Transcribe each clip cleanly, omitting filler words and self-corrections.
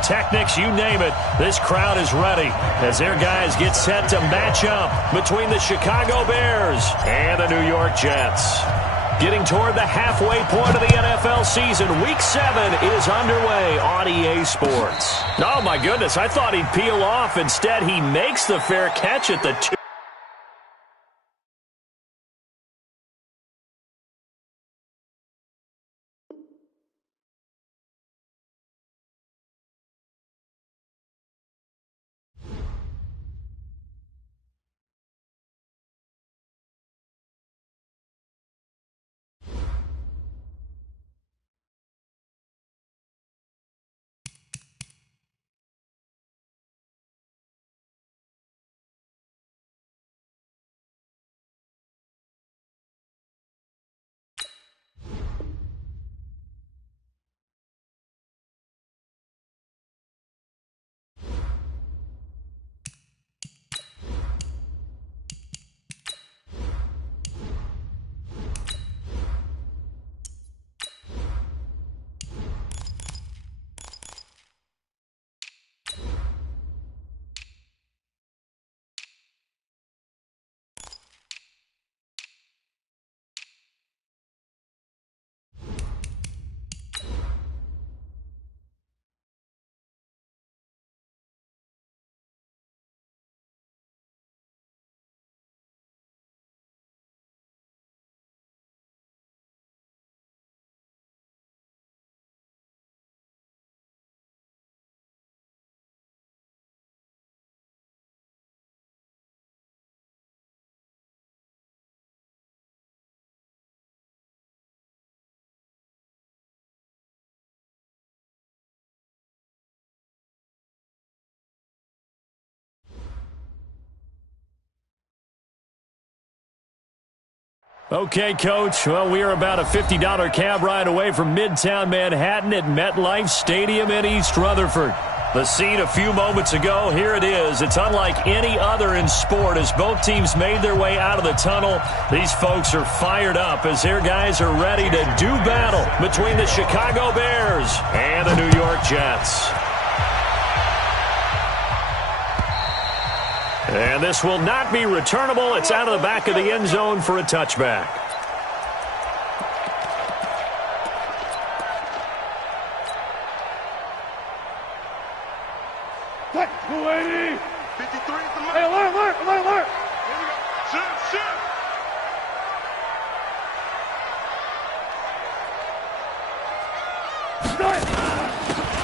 pyrotechnics, you name it. This crowd is ready as their guys get set to match up between the Chicago Bears and the New York Jets. Getting toward the halfway point of the NFL season, Week 7 is underway on EA Sports. Oh, my goodness, I thought he'd peel off. Instead, he makes the fair catch at the 2. Okay, Coach. Well, we are about a $50 cab ride away from Midtown Manhattan at MetLife Stadium in East Rutherford. The scene a few moments ago, here it is. It's unlike any other in sport as both teams made their way out of the tunnel. These folks are fired up as their guys are ready to do battle between the Chicago Bears and the New York Jets. And this will not be returnable. It's out of the back of the end zone for a touchback. Hey, alert! Here we go. Shoot!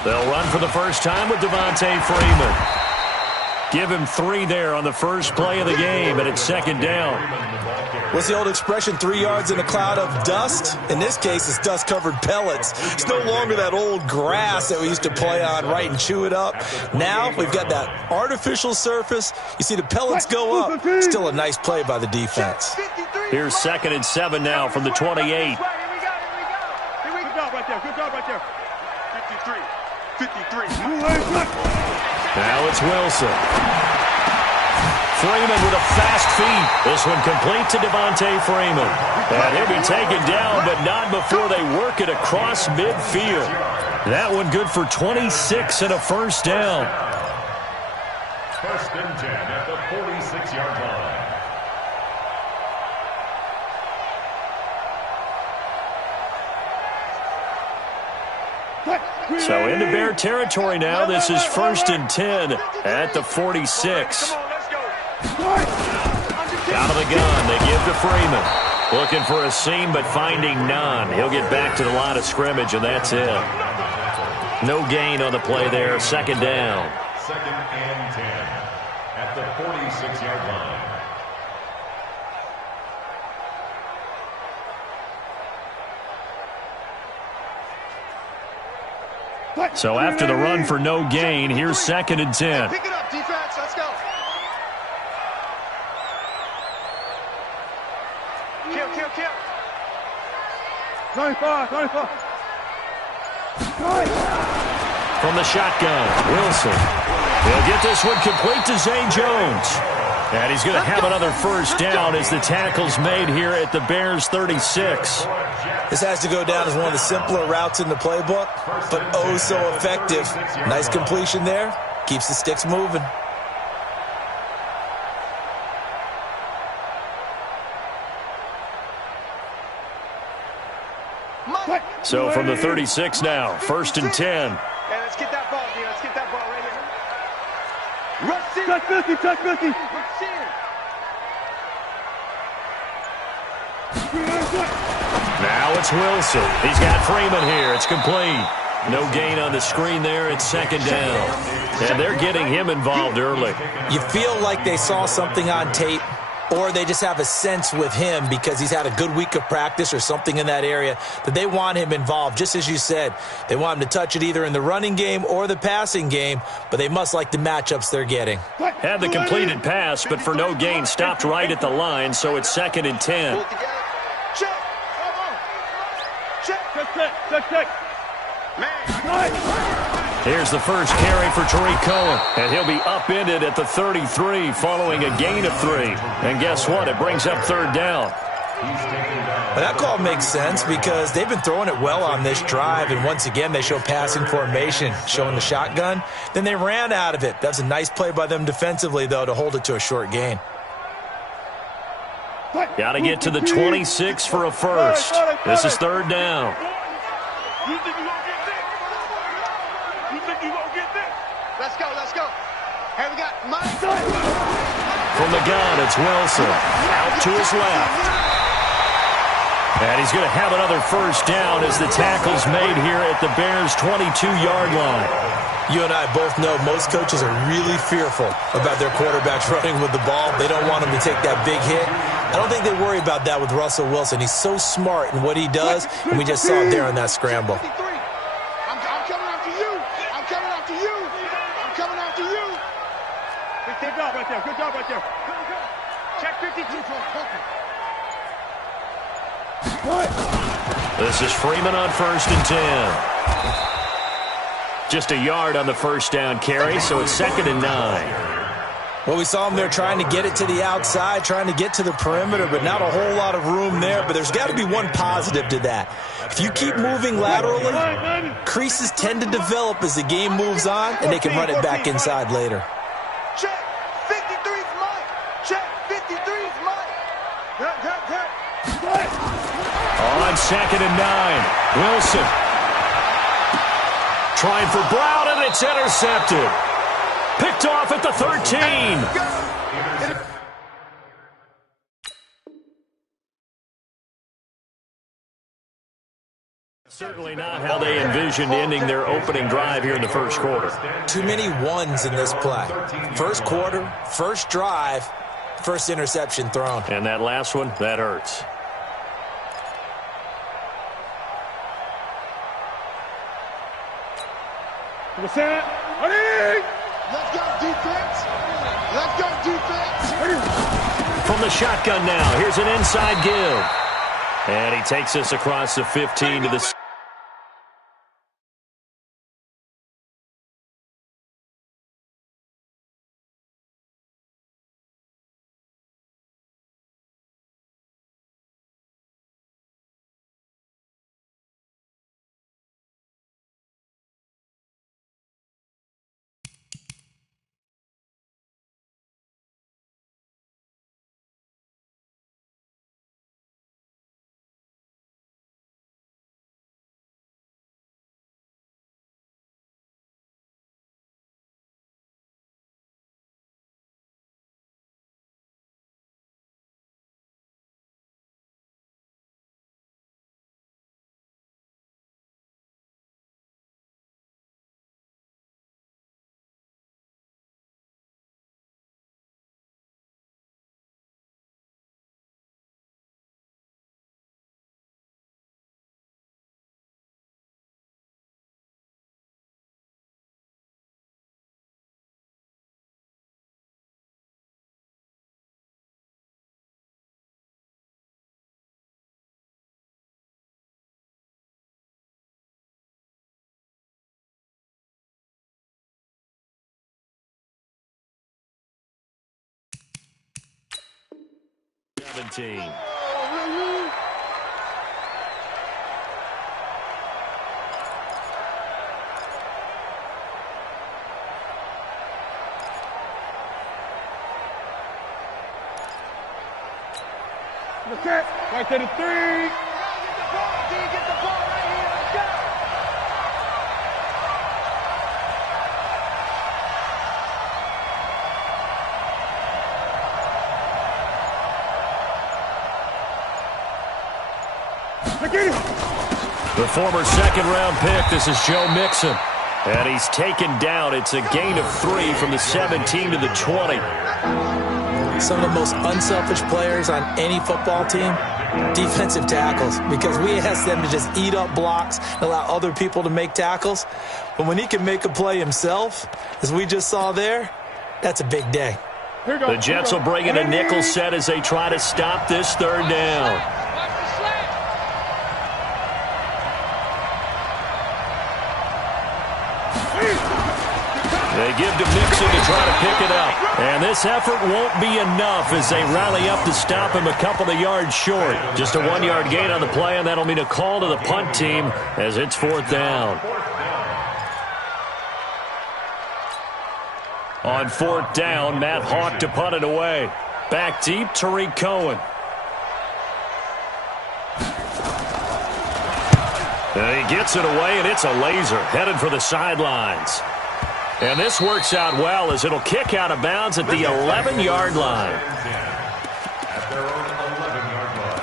They'll run for the first time with Devontae Freeman. Give him 3 there on the first play of the game, and it's second down. What's the old expression, 3 yards in a cloud of dust? In this case, it's dust-covered pellets. It's no longer that old grass that we used to play on, right, and chew it up. Now we've got that artificial surface. You see the pellets go up. Still a nice play by the defense. Here's 2nd and 7 now from the 28. Good job right there. 53. Now it's Wilson. Freeman with a fast feet. This one complete to Devontae Freeman. And he'll be taken down, but not before they work it across midfield. That one good for 26 and a first down. 1st and 10 at the 46-yard line. So into Bear territory now. This is 1st and 10 at the 46. Out of the gun, they give to Freeman. Looking for a seam, but finding none. He'll get back to the line of scrimmage, and that's it. No gain on the play there. 2nd down. 2nd and 10 at the 46-yard line. So after the run for no gain, here's 2nd and 10. Pick it up, defense. Let's go. Kill. 25. From the shotgun, Wilson. He'll get this one complete to Zay Jones. And he's going to have another first down as the tackle's made here at the Bears 36. This has to go down as one of the simpler routes in the playbook, but oh so effective. Nice completion there. Keeps the sticks moving. So from the 36 now, 1st and 10. Hey, let's get that ball, dude. Let's get that ball right here. Rush in. Touch 50, touch 50. Rush in. Now it's Wilson. He's got Freeman here. It's complete. No gain on the screen there. It's 2nd down. And they're getting him involved early. You feel like they saw something on tape, or they just have a sense with him because he's had a good week of practice or something in that area that they want him involved. Just as you said, they want him to touch it either in the running game or the passing game, but they must like the matchups they're getting. Had the completed pass, but for no gain, stopped right at the line, so it's 2nd and 10. Check. Check. Here's the first carry for Tariq Cohen, and he'll be upended at the 33 following a gain of 3. And guess what? It brings up 3rd down. Well, that call makes sense because they've been throwing it well on this drive, and once again they show passing formation, showing the shotgun. Then they ran out of it. That's a nice play by them defensively, though, to hold it to a short gain. Got to get to the 26 for a first. This is 3rd down. You think you gonna get this? You think you gonna get this? Let's go. Hey, we got Mike. From the gun, it's Wilson. Out to his left. And he's going to have another first down as the tackle's made here at the Bears' 22-yard line. You and I both know most coaches are really fearful about their quarterbacks running with the ball. They don't want him to take that big hit. I don't think they worry about that with Russell Wilson. He's so smart in what he does, and we just saw it there on that scramble. I'm coming after you. Good job right there. Check 52. This is Freeman on 1st and 10. Just a yard on the first down carry, so it's 2nd and 9. Well, we saw him there trying to get it to the outside, trying to get to the perimeter, but not a whole lot of room there. But there's got to be one positive to that. If you keep moving laterally, creases tend to develop as the game moves on, and they can run it back inside later. Check 53's Mike. Check 53's Mike. On 2nd and 9, Wilson. Trying for Brown, and it's intercepted. Picked off at the 13. Certainly not how they envisioned ending their opening drive here in the first quarter. Too many ones in this play. First quarter, first drive, first interception thrown. And that last one, that hurts. What's that? Let's go defense. From the shotgun now, here's an inside give. And he takes us across the 15 to the 17. Right to the 3. Get the ball, D. Get the ball right here. Let's go. The former second-round pick, this is Joe Mixon. And he's taken down. It's a gain of 3 from the 17 to the 20. Some of the most unselfish players on any football team, defensive tackles, because we ask them to just eat up blocks and allow other people to make tackles. But when he can make a play himself, as we just saw there, that's a big day. The Jets will bring in a nickel set as they try to stop this third down. They give to Mixon to try to pick it up. And this effort won't be enough as they rally up to stop him a couple of yards short. Just a 1-yard gain on the play, and that'll mean a call to the punt team as it's 4th down. On 4th down, Matt Hawk to punt it away. Back deep, Tariq Cohen. And he gets it away, and it's a laser headed for the sidelines. And this works out well as it'll kick out of bounds at the 11-yard line. At their own 11-yard line.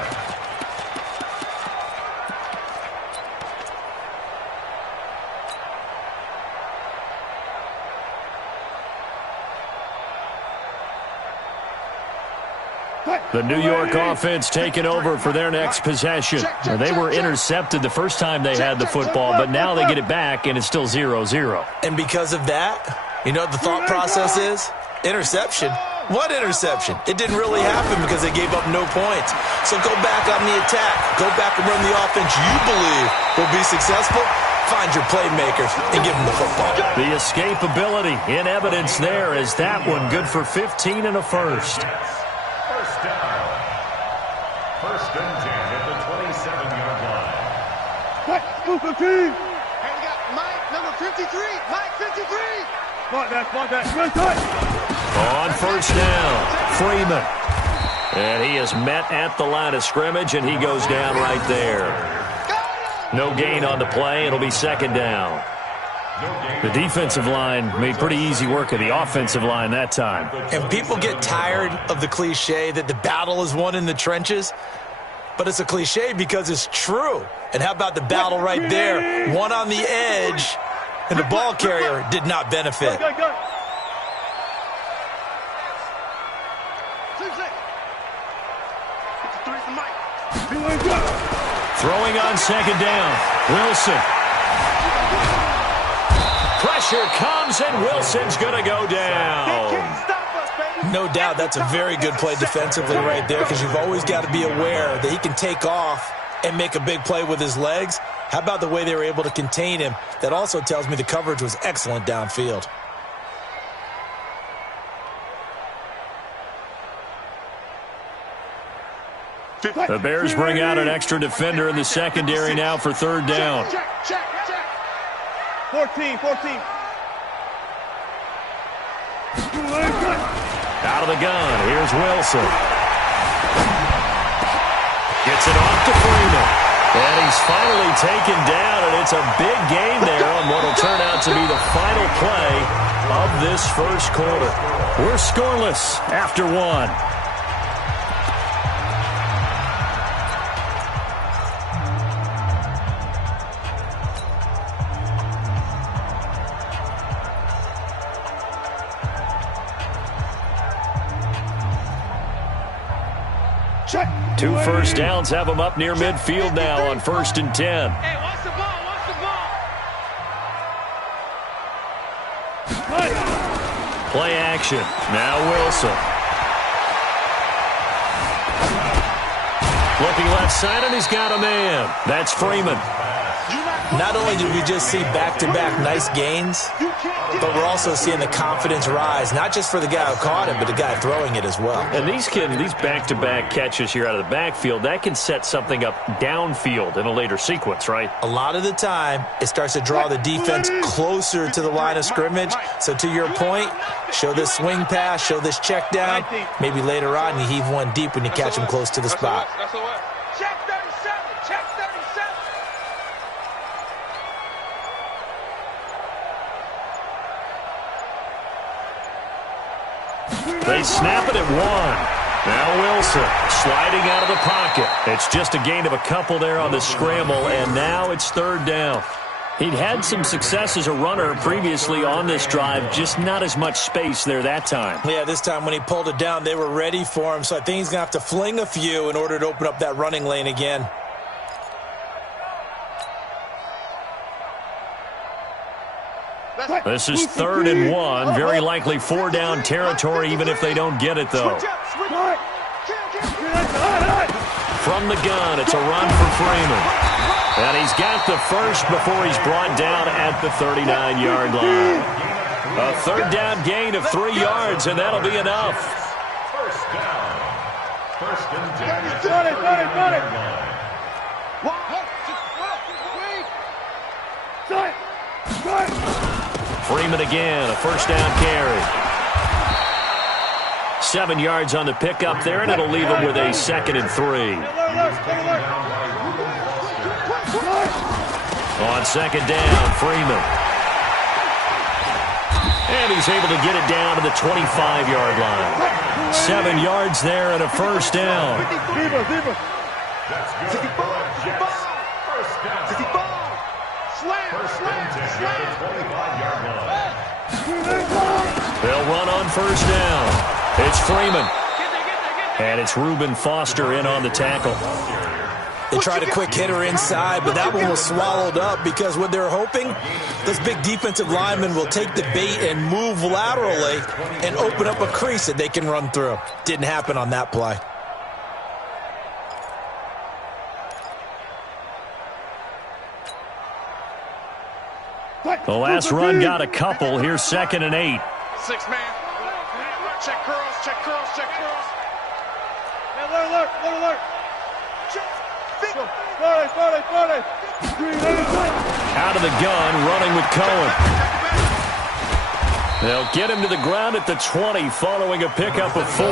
The New York offense taking over for their next possession. And they were intercepted the first time they had the football, but now they get it back, and it's still 0-0. And because of that, you know what the thought process is? Interception. What interception? It didn't really happen because they gave up no points. So go back on the attack. Go back and run the offense you believe will be successful. Find your playmakers and give them the football. The escapability in evidence there as that one good for 15 and a first. First down. First and 10 at the 27-yard line. Hey, we got Mike, number 53. Mike, 53. Spot that. On first down, Freeman. And he is met at the line of scrimmage, and he goes down right there. No gain on the play. It'll be 2nd down. The defensive line made pretty easy work of the offensive line that time. And people get tired of the cliche that the battle is won in the trenches. But it's a cliche because it's true. And how about the battle right there? One on the edge, and the ball carrier did not benefit. Throwing on 2nd down, Wilson. Pressure comes, and Wilson's going to go down. No doubt that's a very good play defensively right there, because you've always got to be aware that he can take off and make a big play with his legs. How about the way they were able to contain him? That also tells me the coverage was excellent downfield. The Bears bring out an extra defender in the secondary now for 3rd down. Check. 14. Out of the gun, here's Wilson. Gets it off to Freeman. And he's finally taken down, and it's a big gain there on what will turn out to be the final play of this first quarter. We're scoreless after 1. Two first downs have them up near midfield now on 1st and 10. Hey, watch the ball. Play action. Now Wilson. Looking left side, and he's got a man. That's Freeman. You're not Not only did we just see back-to-back nice gains, but we're also seeing the confidence rise, not just for the guy who caught it, but the guy throwing it as well. And these back-to-back catches here out of the backfield, that can set something up downfield in a later sequence, right? A lot of the time, it starts to draw the defense closer to the line of scrimmage. So to your point, show this swing pass, show this check down. Maybe later on you heave one deep when you catch him close to the spot. Check 37. Check 37. They snap it at one. Now Wilson sliding out of the pocket. It's just a gain of a couple there on the scramble, and now it's third down. He'd had some success as a runner previously on this drive, just not as much space there that time. Yeah, this time when he pulled it down, they were ready for him, so I think he's going to have to fling a few in order to open up that running lane again. This is 3rd and 1. Very likely 4-down territory, even if they don't get it, though. From the gun, it's a run for Freeman. And he's got the first before he's brought down at the 39-yard line. A 3rd down gain of 3 yards, and that'll be enough. First down. First and 10. Run it. Freeman again, a 1st down carry. 7 yards on the pickup there, and it'll leave him with a 2nd and 3. On 2nd down, Freeman. And he's able to get it down to the 25-yard line. 7 yards there and a 1st down. That's good for the Jets. First down. First and 10 at the 25-yard line. They'll run on 1st down. It's Freeman. And it's Reuben Foster in on the tackle. They tried a quick hitter inside, but that one was swallowed up because what they're hoping, this big defensive lineman will take the bait and move laterally and open up a crease that they can run through. Didn't happen on that play. The last run got a couple. Here's 2nd and 8. 6 man. Check curls. Alert. Out of the gun, running with Cohen. They'll get him to the ground at the 20 following a pickup of 4.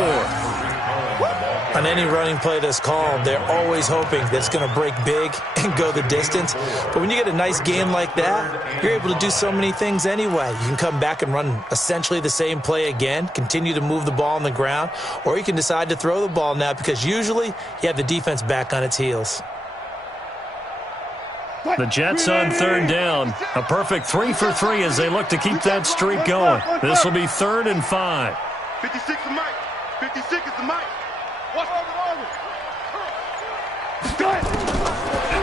On any running play that's called, they're always hoping that it's going to break big and go the distance. But when you get a nice game like that, you're able to do so many things anyway. You can come back and run essentially the same play again, continue to move the ball on the ground, or you can decide to throw the ball now because usually you have the defense back on its heels. The Jets on 3rd down. A perfect 3 for 3 as they look to keep that streak going. This will be 3rd and 5. 56 is Mike. 56 is the Mike.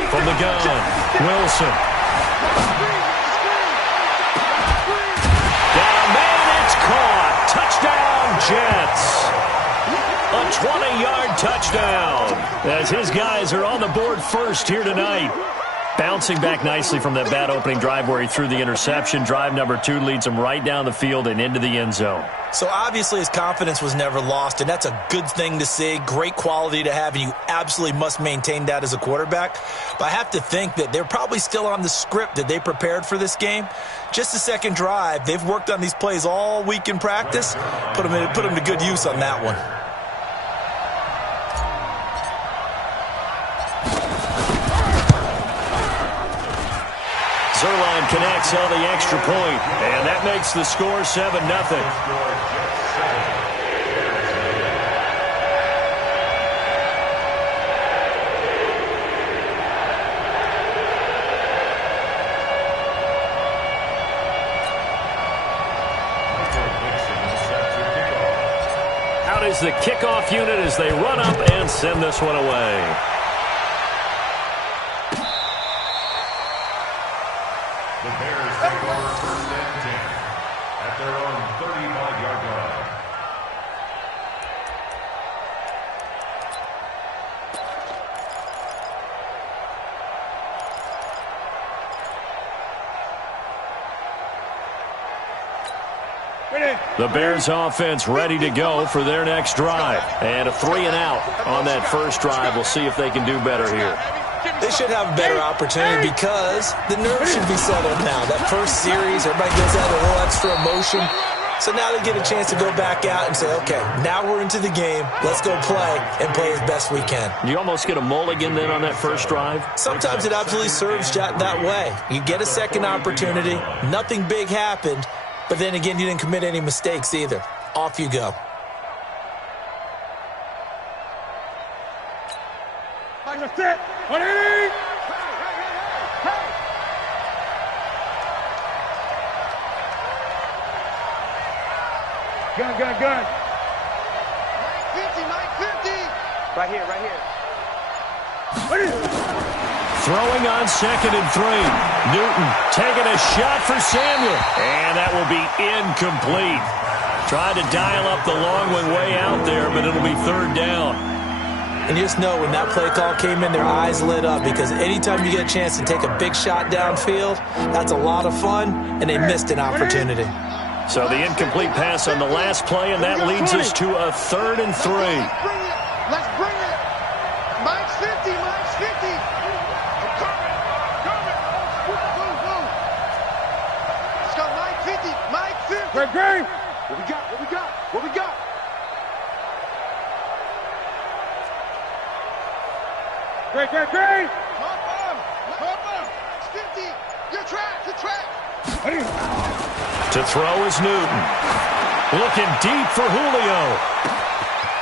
From the gun, Wilson. Down, man, it's caught. Touchdown, Jets. A 20-yard touchdown as his guys are on the board first here tonight. Bouncing back nicely from that bad opening drive where he threw the interception. Drive number 2 leads him right down the field and into the end zone. So obviously his confidence was never lost, and that's a good thing to see. Great quality to have, and you absolutely must maintain that as a quarterback. But I have to think that they're probably still on the script that they prepared for this game. Just the second drive. They've worked on these plays all week in practice. Put them to good use on that one. Zuerlein connects on the extra point, and that makes the score 7-0. Out is the kickoff unit as they run up and send this one away. The Bears take over 1st and 10 at their own 35-yard line. The Bears offense ready to go for their next drive. And a 3-and-out on that first drive. We'll see if they can do better here. They should have a better opportunity because the nerves should be settled now. That first series, everybody goes out with a little extra emotion. So now they get a chance to go back out and say, okay, now we're into the game. Let's go play and play as best we can. You almost get a mulligan then on that first drive? Sometimes it absolutely serves that way. You get a second opportunity. Nothing big happened. But then again, you didn't commit any mistakes either. Off you go. Gun. Mike 50. Right here. Throwing on 2nd and 3. Newton taking a shot for Samuel. And that will be incomplete. Tried to dial up the long one way out there, but it'll be 3rd down. And you just know when that play call came in, their eyes lit up because anytime you get a chance to take a big shot downfield, that's a lot of fun, and they missed an opportunity. So the incomplete pass on the last play, and that leads us to a 3rd and 3. Let's bring it. Mike's 50. I'm coming. Move. Let's go, Mike 50. Mike 50. Great. What we got? Great. Hop up. 50. Your track. To throw is Newton. Looking deep for Julio.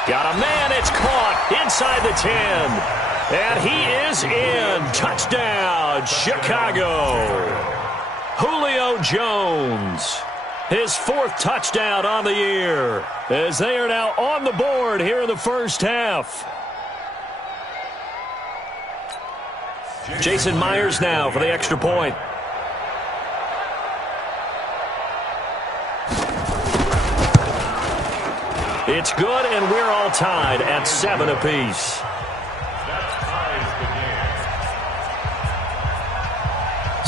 Got a man. It's caught inside the 10. And he is in. Touchdown, Chicago. Julio Jones. His 4th touchdown on the year. As they are now on the board here in the first half. Jason Myers now for the extra point. It's good, and we're all tied at 7 apiece.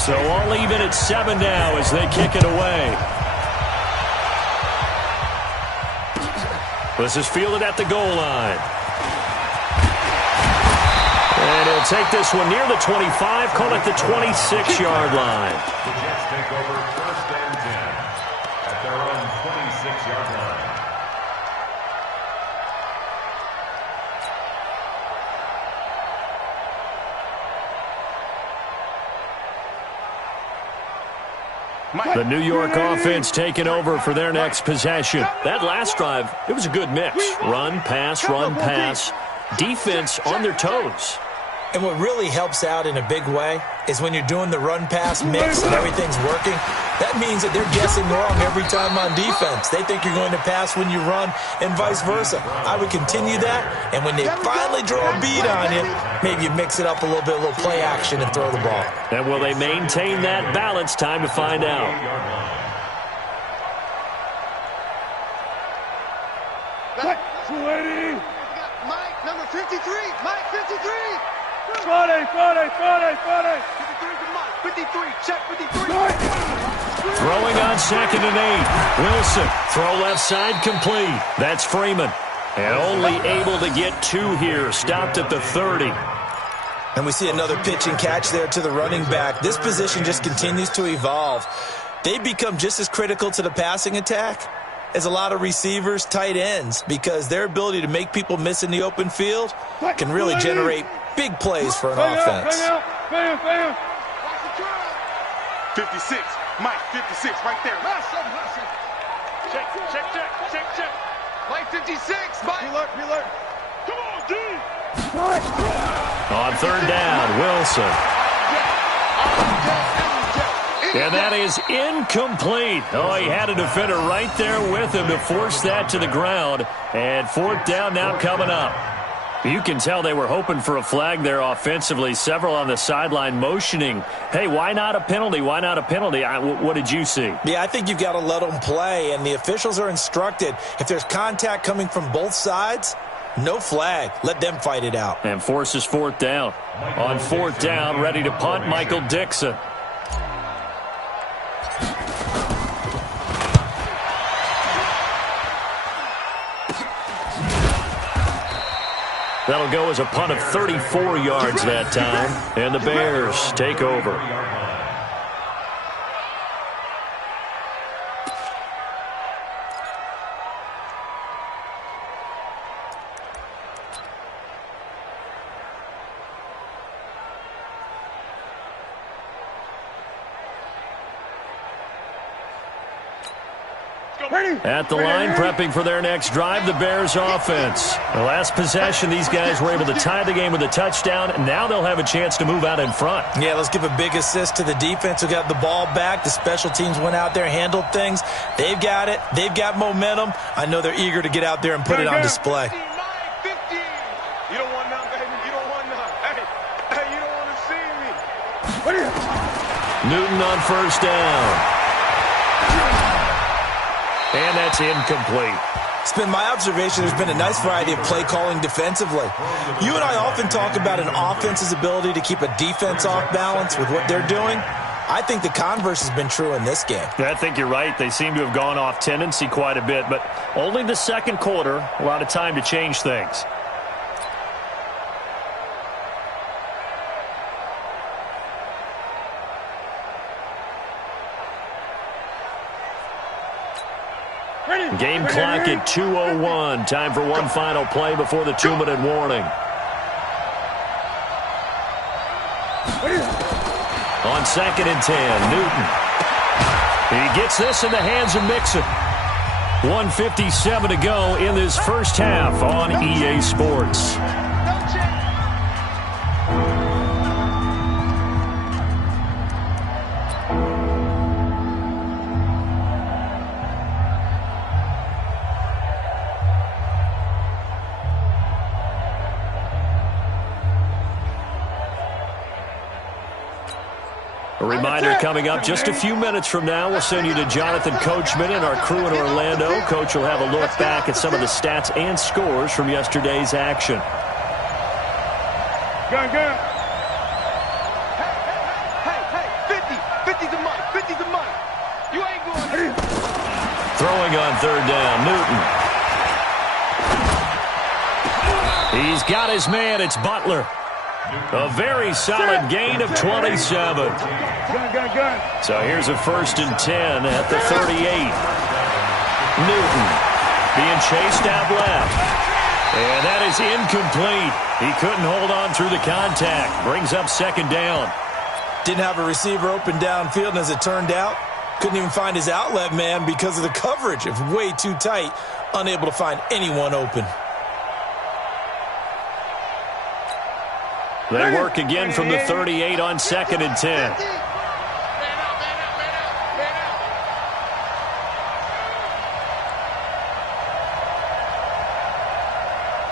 So all even at 7 now as they kick it away. This is fielded at the goal line. And he'll take this one near the 25, call it the 26-yard line. The Jets take over 1st and 10 at their own 26-yard line. The New York offense taking over for their next possession. That last drive, it was a good mix. Run, pass. Defense on their toes. And what really helps out in a big way is when you're doing the run-pass mix and everything's working, that means that they're guessing wrong every time on defense. They think you're going to pass when you run and vice versa. I would continue that, and when they finally draw a beat on you, maybe you mix it up a little bit, a little play action and throw the ball. And will they maintain that balance? Time to find out. Mike, number 53. Mike 53. 40. 53, check 53. Throwing on 2nd and 8. Wilson, throw left side complete. That's Freeman. And only able to get 2 here. Stopped at the 30. And we see another pitch and catch there to the running back. This position just continues to evolve. They become just as critical to the passing attack as a lot of receivers, tight ends, because their ability to make people miss in the open field can really generate big plays for an offense. 56. Mike, 56, right there. Check. Mike, 56. Mike. Alert. Come on, D. On 3rd down, Wilson. And that is incomplete. Oh, he had a defender right there with him to force that to the ground. And 4th down now coming up. You can tell they were hoping for a flag there offensively. Several on the sideline motioning, hey, why not a penalty? Why not a penalty? What did you see? Yeah, I think you've got to let them play, and the officials are instructed. If there's contact coming from both sides, no flag. Let them fight it out. And forces 4th down. On 4th down, ready to punt, Michael Dixon. That'll go as a punt of 34 yards that time, and the Bears take over. At the line, prepping for their next drive, the Bears offense. The last possession, these guys were able to tie the game with a touchdown, and now they'll have a chance to move out in front. Yeah, let's give a big assist to the defense who got the ball back. The special teams went out there, handled things. They've got it. They've got momentum. I know they're eager to get out there and put it on display. 50. You don't want none, baby. You don't want none. Hey, you don't want to see me. Newton on first down. And that's incomplete. It's been my observation there's been a nice variety of play calling defensively. You and I often talk about an offense's ability to keep a defense off balance with what they're doing. I think the converse has been true in this game. I think you're right. They seem to have gone off tendency quite a bit, but only the second quarter, a lot of time to change things. Game clock at 2:01. Time for one final play before the 2-minute warning. On 2nd and 10, Newton. He gets this in the hands of Mixon. 1:57 to go in this first half on EA Sports. A reminder coming up just a few minutes from now, we'll send you to Jonathan Coachman and our crew in Orlando. Coach will have a look back at some of the stats and scores from yesterday's action. Gun. Hey, 50's the money. 50's the money. You ain't going. Throwing on third down, Newton. He's got his man. It's Butler. A very solid gain of 27. Gun. So here's a 1st and 10 at the 38. Newton being chased out left. And that is incomplete. He couldn't hold on through the contact. Brings up 2nd down. Didn't have a receiver open downfield, and as it turned out, couldn't even find his outlet man because of the coverage. It was way too tight, unable to find anyone open. They work again from the 38 on 2nd and 10.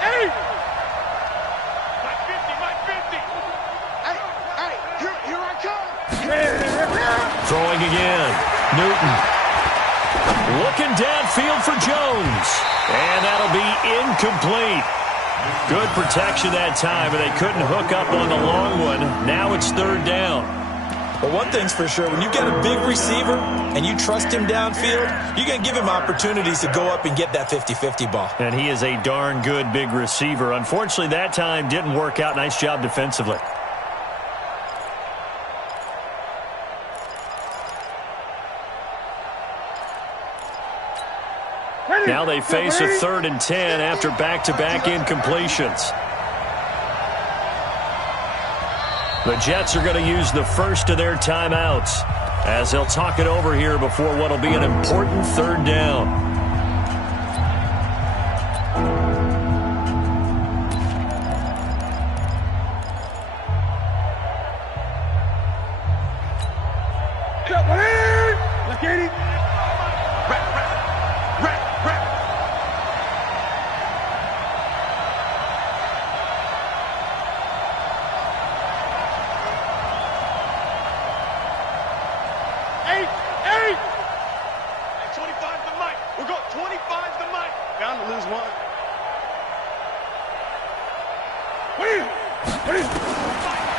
Hey! My 50. Hey, here I come. Throwing again. Newton. Looking downfield for Jones. And that'll be incomplete. Good protection that time, but they couldn't hook up on the long one. Now it's 3rd down. But one thing's for sure, when you get a big receiver and you trust him downfield, you're going to give him opportunities to go up and get that 50-50 ball. And he is a darn good big receiver. Unfortunately, that time didn't work out. Nice job defensively. Now they face a 3rd and 10 after back-to-back incompletions. The Jets are going to use the first of their timeouts as they'll talk it over here before what will be an important 3rd down. Let's get it.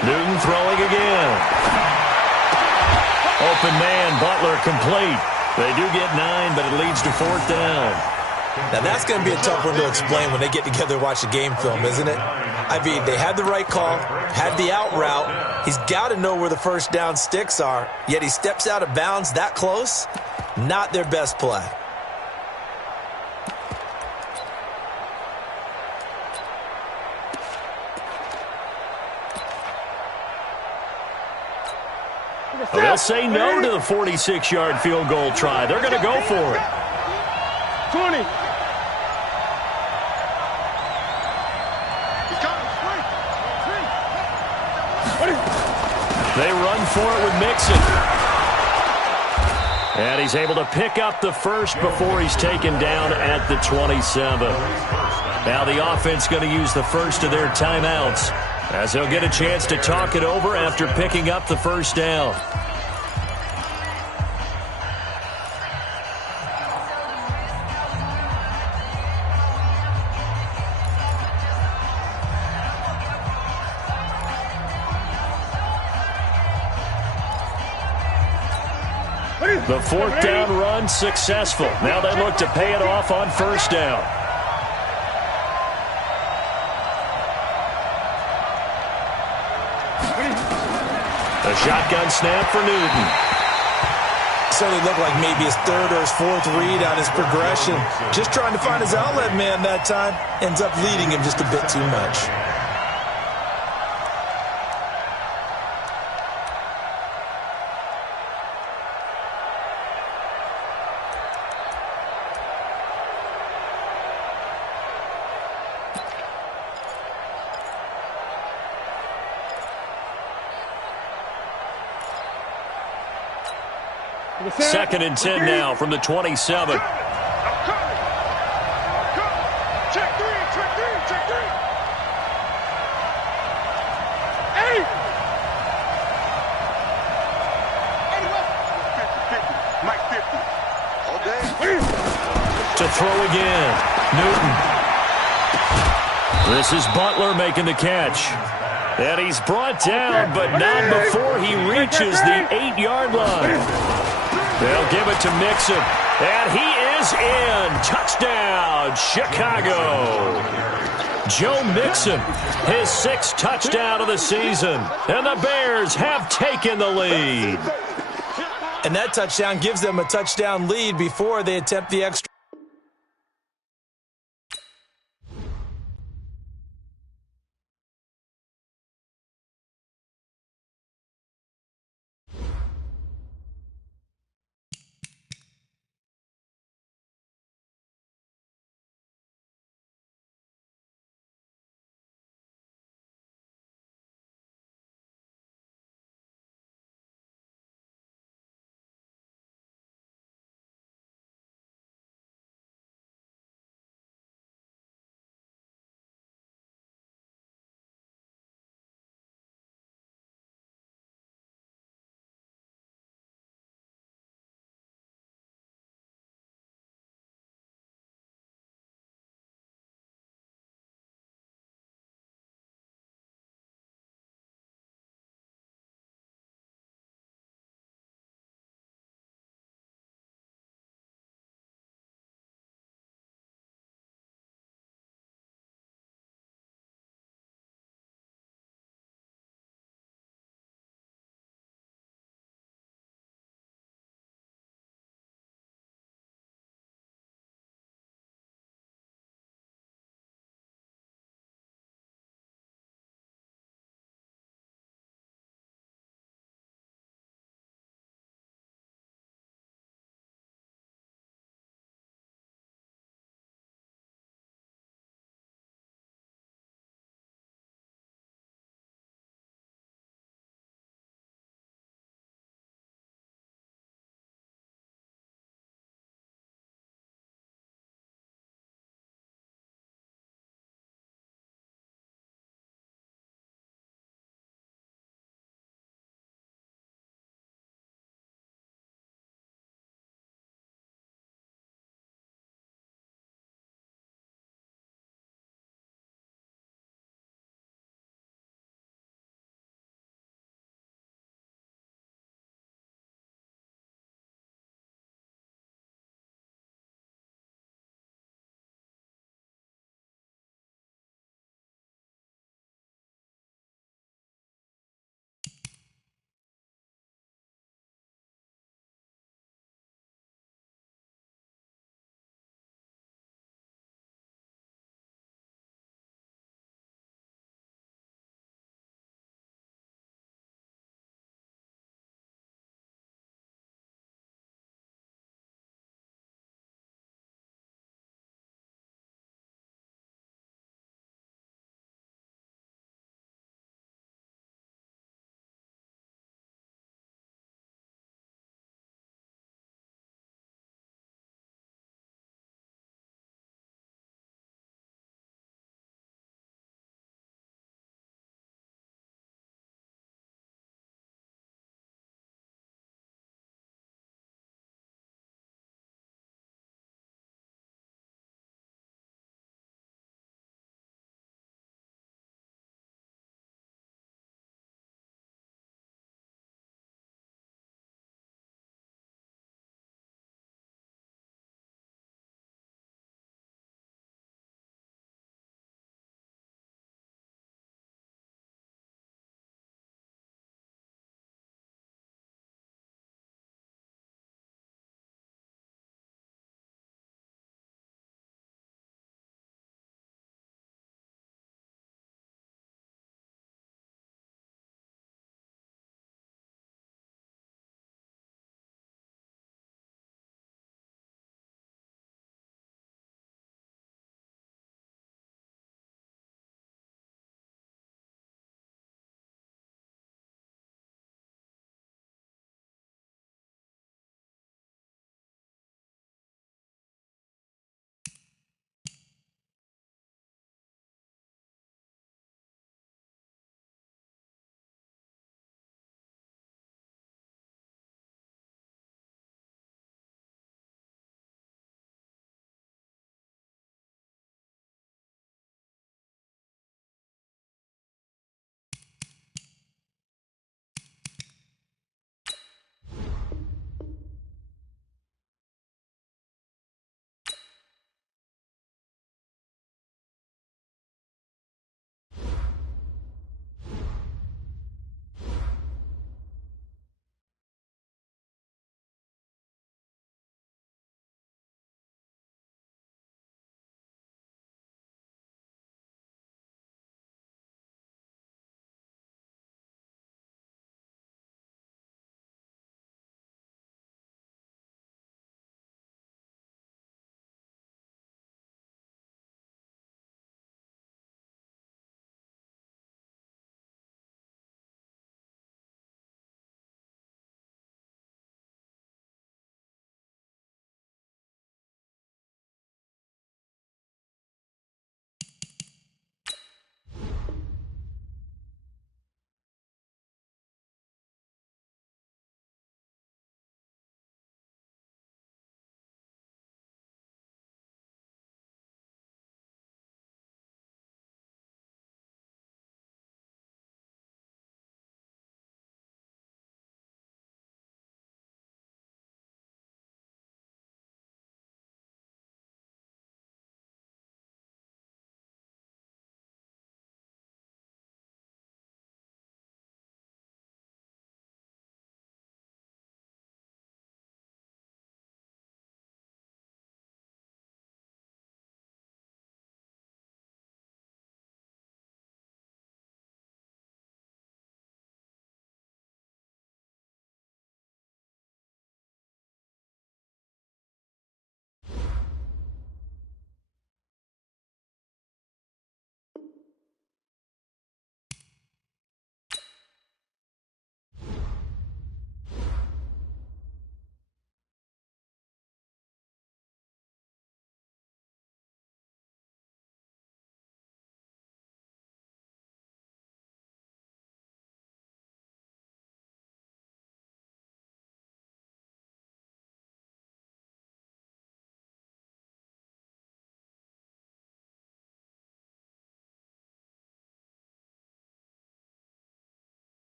Newton throwing again. Open man, Butler complete. They do get 9, but it leads to 4th down. Now, that's going to be a tough one to explain when they get together and watch the game film, isn't it? I mean, they had the right call, had the out route. He's got to know where the first down sticks are, yet he steps out of bounds that close. Not their best play. They'll say no to the 46-yard field goal try. They're going to go for it. 20. They run for it with Mixon. And he's able to pick up the first before he's taken down at the 27. Now the offense going to use the first of their timeouts as they'll get a chance to talk it over after picking up the first down. The fourth down run successful. Now they look to pay it off on first down. A shotgun snap for Newton. Certainly looked like maybe his third or his fourth read on his progression. Just trying to find his outlet man that time. Ends up leading him just a bit too much. Second and 10 now from the 27. Check three, check three, check three. Hey! Mike 50. All day. To throw again. Newton. This is Butler making the catch. And he's brought down, but not before he reaches the 8-yard line. They'll give it to Mixon. And he is in. Touchdown, Chicago. Joe Mixon, his 6th touchdown of the season. And the Bears have taken the lead. And that touchdown gives them a touchdown lead before they attempt the extra.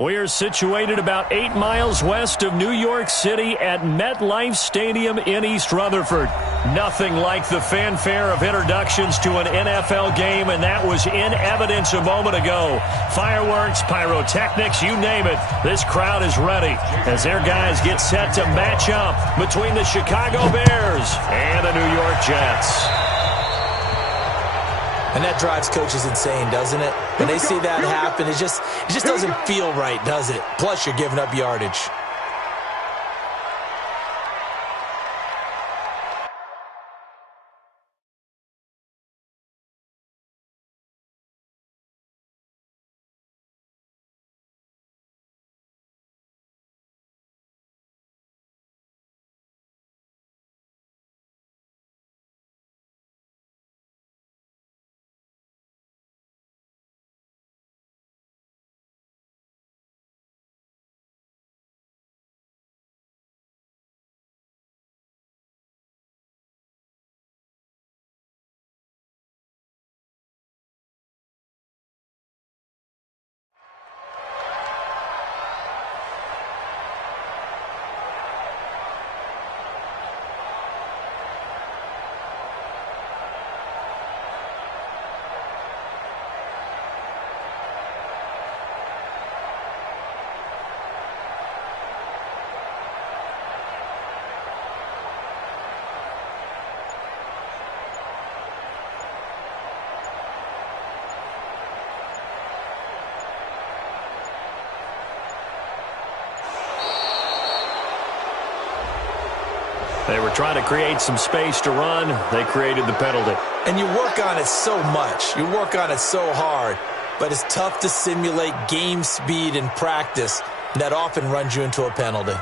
We are situated about 8 miles west of New York City at MetLife Stadium in East Rutherford. Nothing like the fanfare of introductions to an NFL game, and that was in evidence a moment ago. Fireworks, pyrotechnics, you name it. This crowd is ready as their guys get set to match up between the Chicago Bears and the New York Jets. And that drives coaches insane, doesn't it? When they see that happen, it just doesn't feel right, does it? Plus, you're giving up yardage. They were trying to create some space to run. They created the penalty. And you work on it so much. You work on it so hard. But it's tough to simulate game speed in practice. And that often runs you into a penalty.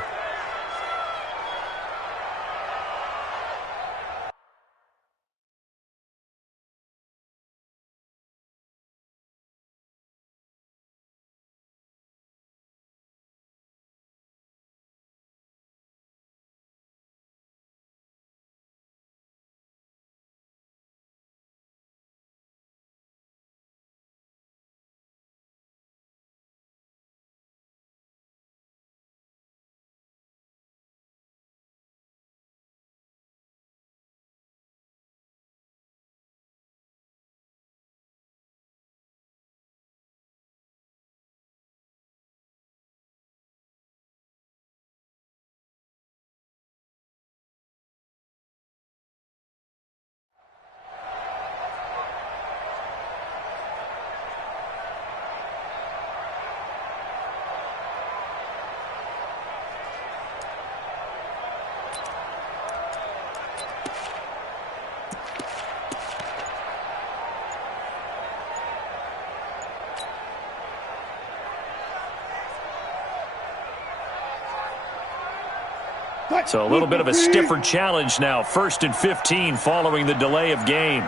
So a little bit of a stiffer challenge now. 1st and 15 following the delay of game.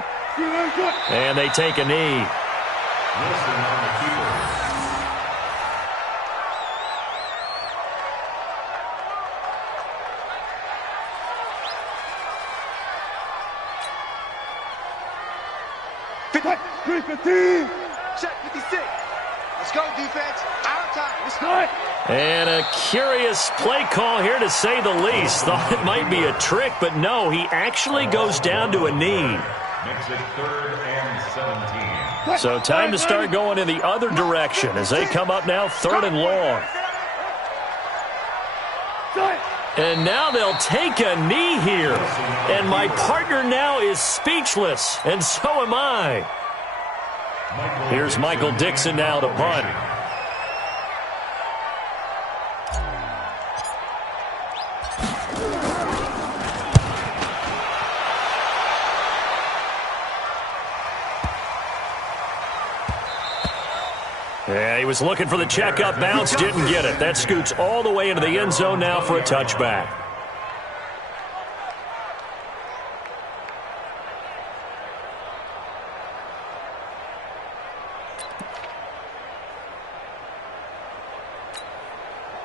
And they take a knee. Wilson on the keeper. Check 56. Let's go, defense. Our time. Let's go. And a curious play call here, to say the least. Thought it might be a trick, but no, he actually goes down to a knee. Makes it 3rd and 17. So time to start going in the other direction as they come up now 3rd and long. And now they'll take a knee here. And my partner now is speechless, and so am I. Here's Michael Dixon now to punt. Yeah, he was looking for the checkup bounce, didn't get it. That scoots all the way into the end zone now for a touchback.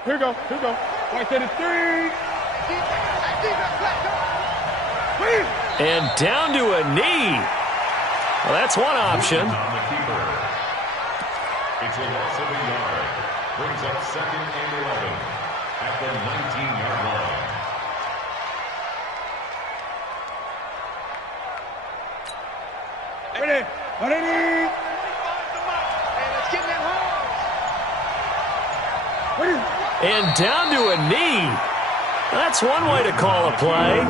Here we go. Right there to 3. And down to a knee. Well, that's one option. On the keeper. It's a loss of a yard. Brings up 2nd and 11 at the 19-yard line. Ready. Ready. And let's get that home. And down to a knee. That's one way to call a play.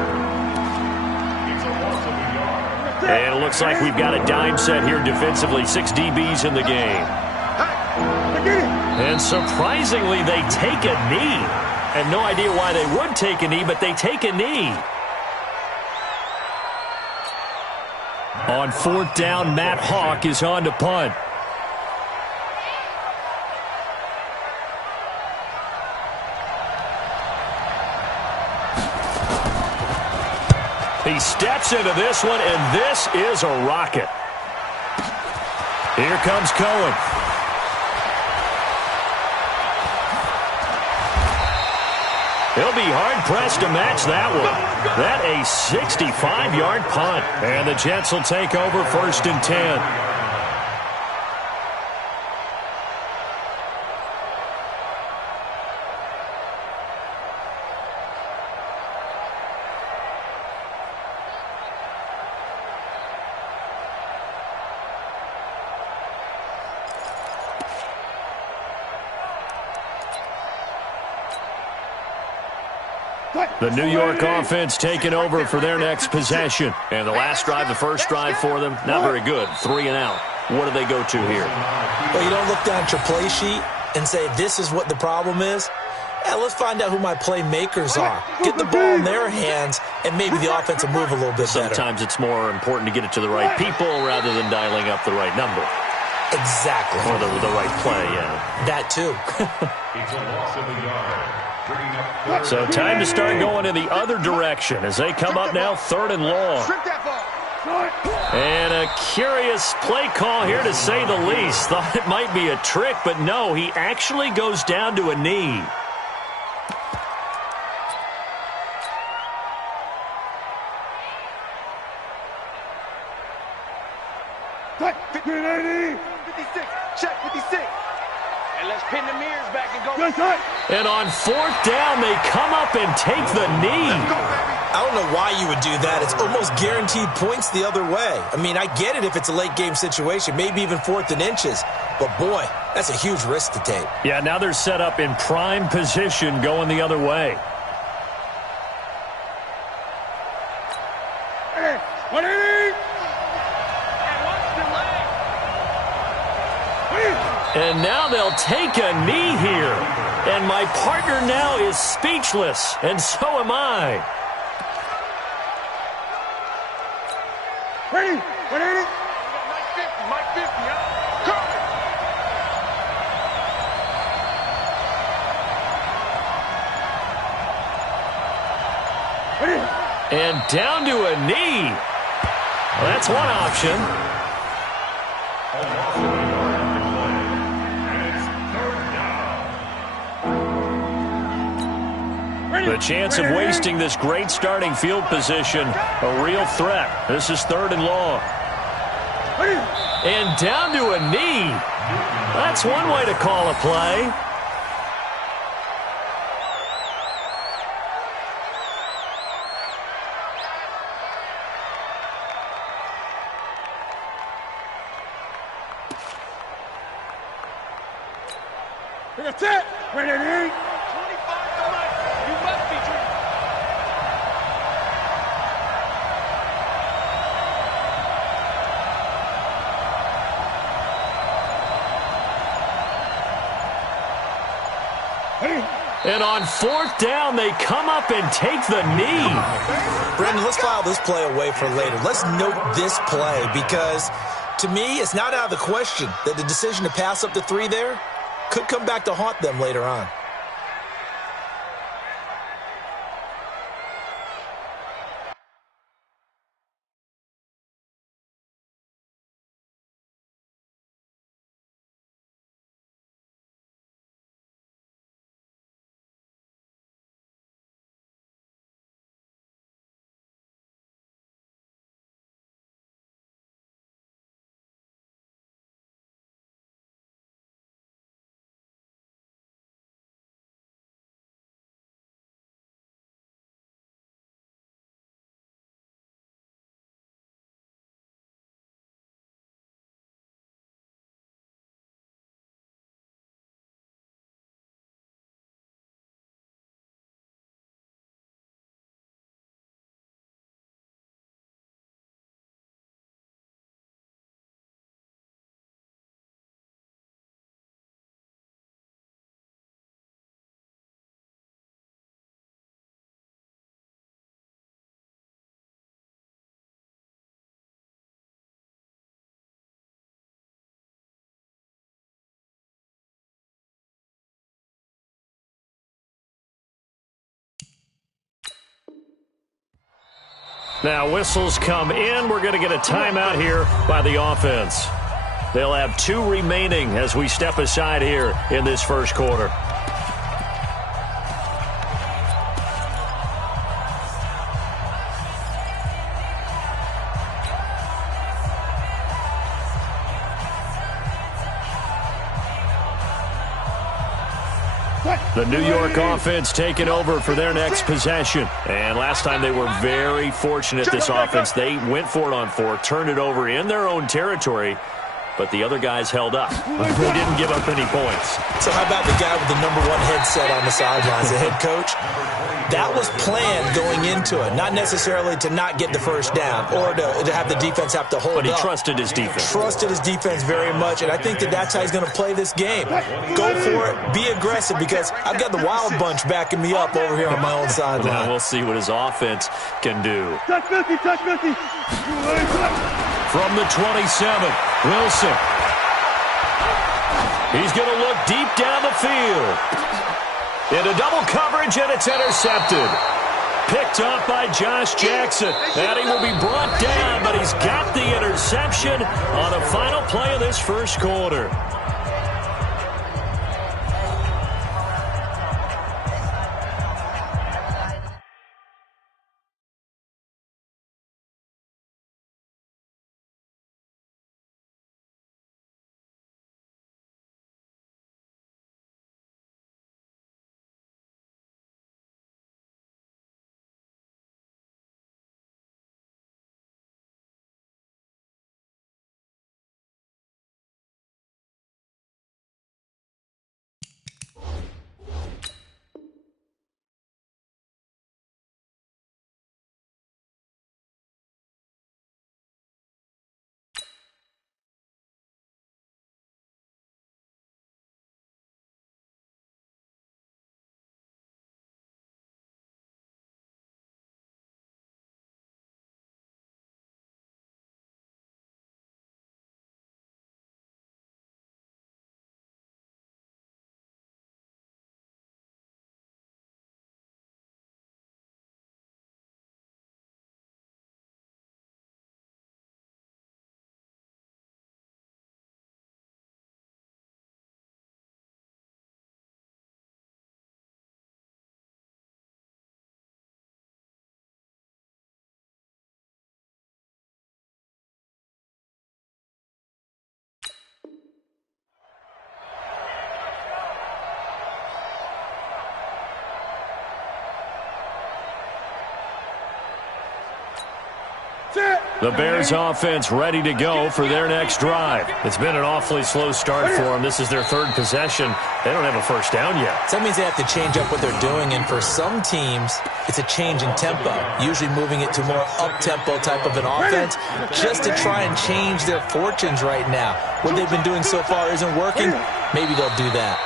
It's a loss of a yard. And it looks like we've got a dime set here defensively. 6 DBs in the game. And surprisingly, they take a knee. And no idea why they would take a knee, but they take a knee. On 4th down, Matt Hawk is on to punt. He steps into this one, and this is a rocket. Here comes Cohen. He'll be hard-pressed to match that one. That a 65-yard punt. And the Jets will take over 1st and 10. The New York offense taking over for their next possession. And the last drive, the first drive for them, not very good. 3 and out. What do they go to here? Well, you don't look down at your play sheet and say, this is what the problem is. Let's find out who my playmakers are. Get the ball in their hands, and maybe the offense will move a little bit better. Sometimes it's more important to get it to the right people rather than dialing up the right number. Exactly. Or the right play, yeah. That too. It's a loss of a yard. So time to start going in the other direction as they come up now 3rd and long. And a curious play call here to say the least. Thought it might be a trick, but no, he actually goes down to a knee. Check 56. And let's pin the mirrors back and go. And on 4th down, they come up and take the knee. I don't know why you would do that. It's almost guaranteed points the other way. I mean, I get it if it's a late game situation, maybe even 4th and inches. But, boy, that's a huge risk to take. Yeah, now they're set up in prime position going the other way. And now they'll take a knee here. And my partner now is speechless, and so am I. Ready? Ready? Mike 50, Ready? And down to a knee. Well, that's one option. A loss of a yard after play. And it's 3rd down. The chance of wasting this great starting field position, a real threat. This is 3rd and long. And down to a knee. That's one way to call a play. That's it. Ready? 25 to life. You must be dreaming. And on 4th down, they come up and take the knee. Brandon, let's file this play away for later. Let's note this play because, to me, it's not out of the question that the decision to pass up the 3 there could come back to haunt them later on. Now whistles come in. We're going to get a timeout here by the offense. They'll have 2 remaining as we step aside here in this first quarter. The New York offense taking over for their next possession. And last time they were very fortunate, this offense. They went for it on 4, turned it over in their own territory, but the other guys held up. They didn't give up any points. So how about the guy with the #1 headset on the sidelines, the head coach? That was planned going into it, not necessarily to not get the first down or to have the defense have to hold up. But he trusted his defense. Trusted his defense very much, and I think that's how he's going to play this game. Go for it. Be aggressive, because I've got the Wild Bunch backing me up over here on my own sideline. Now we'll see what his offense can do. Touch 50, touch 50. From the 27, Wilson. He's going to look deep down the field. Into double coverage, and it's intercepted. Picked up by Josh Jackson. And he will be brought down, but he's got the interception on the final play of this first quarter. The Bears offense ready to go for their next drive. It's been an awfully slow start for them. This is their 3rd possession. They don't have a first down yet. So that means they have to change up what they're doing, and for some teams, it's a change in tempo, usually moving it to more up-tempo type of an offense, just to try and change their fortunes right now. What they've been doing so far isn't working. Maybe they'll do that.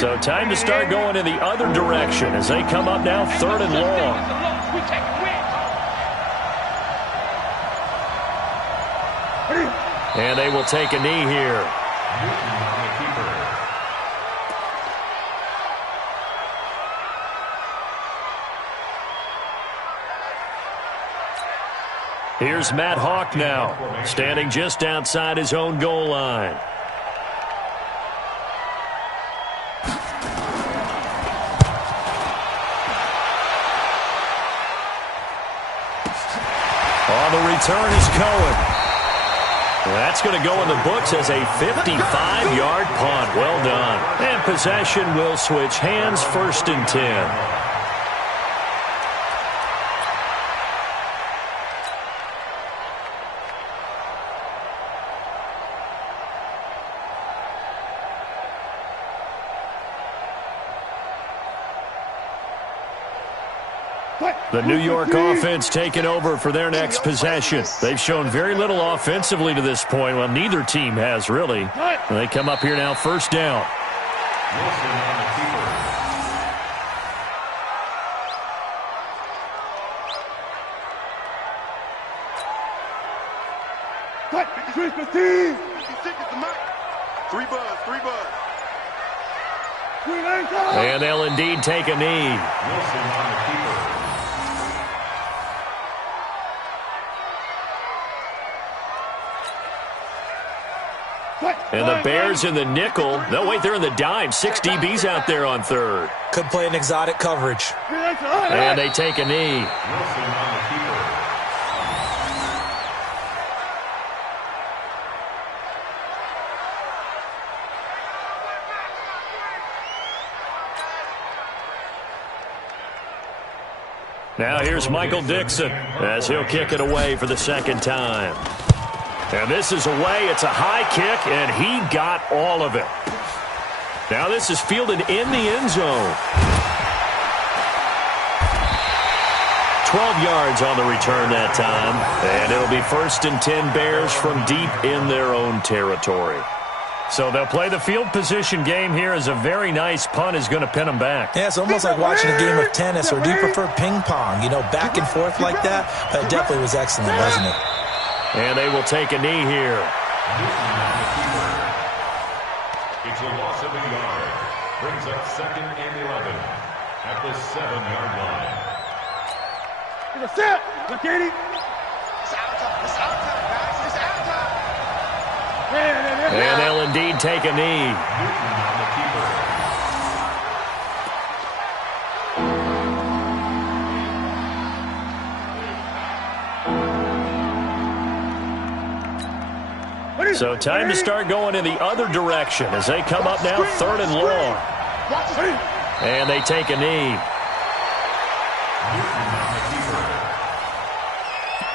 So time to start going in the other direction as they come up now 3rd and long. And they will take a knee here. Here's Matt Hawk now, standing just outside his own goal line. On the return is Cohen. That's going to go in the books as a 55-yard punt. Well done. And possession will switch hands, 1st and 10. The New York offense taking over for their next possession. They've shown very little offensively to this point. Well, neither team has, really. And they come up here now, 1st down. Three buzz. And they'll indeed take a knee. Wilson on the keeper. And the Bears in the nickel. No, wait, they're in the dime. 6 DBs out there on third. Could play an exotic coverage. And they take a knee. Wilson on the keeper. Now here's Michael Dixon as he'll kick it away for the second time. And this is away. It's a high kick, and he got all of it. Now this is fielded in the end zone. 12 yards on the return that time. And it'll be 1st and 10 Bears from deep in their own territory. So they'll play the field position game here as a very nice punt is going to pin them back. Yeah, it's almost like watching a game of tennis, or do you prefer ping pong? You know, back and forth like that? That definitely was excellent, wasn't it? And they will take a knee here. It's a loss of a yard. Brings up 2nd and 11 at the 7-yard line. It's set. Look, Katie. It's out time. It's out time, guys. It's out time. And they'll indeed take a knee. Newton on the keeper. So time to start going in the other direction as they come up now 3rd and long. And they take a knee. Newton on the keeper.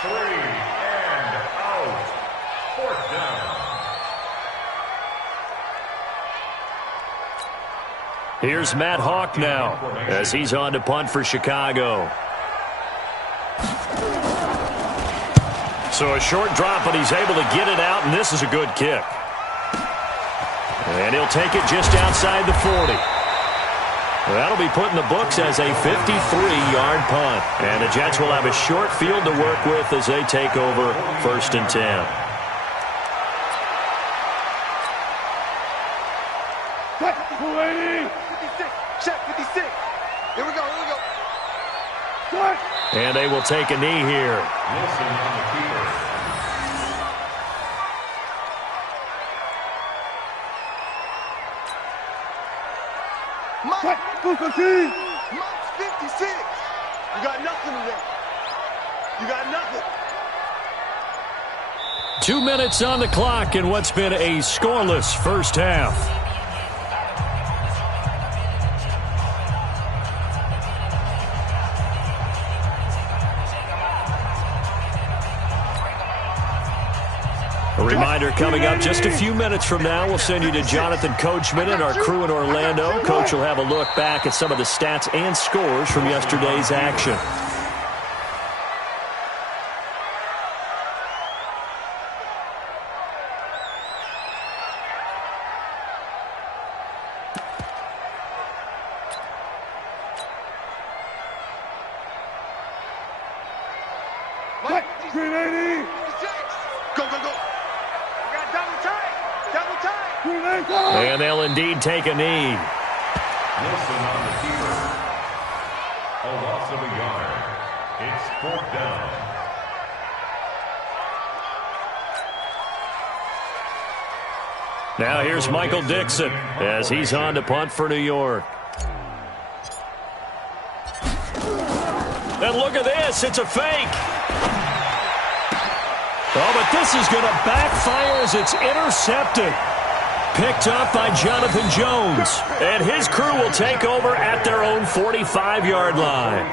3 and out. 4th down. Here's Matt Hawk now as he's on to punt for Chicago. So a short drop, but he's able to get it out, and this is a good kick. And he'll take it just outside the 40. That'll be put in the books as a 53-yard punt. And the Jets will have a short field to work with as they take over 1st and 10. Check 56. Here we go. And they will take a knee here. Wilson on the keeper. Mike 56. You got nothing today. You got nothing. 2 minutes on the clock in what's been a scoreless first half. A reminder coming up just a few minutes from now, we'll send you to Jonathan Coachman and our crew in Orlando. Coach will have a look back at some of the stats and scores from yesterday's action. And they'll indeed take a knee. Wilson on the keeper. A loss of a yard. It's 4th down. Now here's Michael Dixon as he's on to punt for New York. And look at this. It's a fake. Oh, but this is going to backfire as it's intercepted. Picked up by Jonathan Jones. And his crew will take over at their own 45-yard line.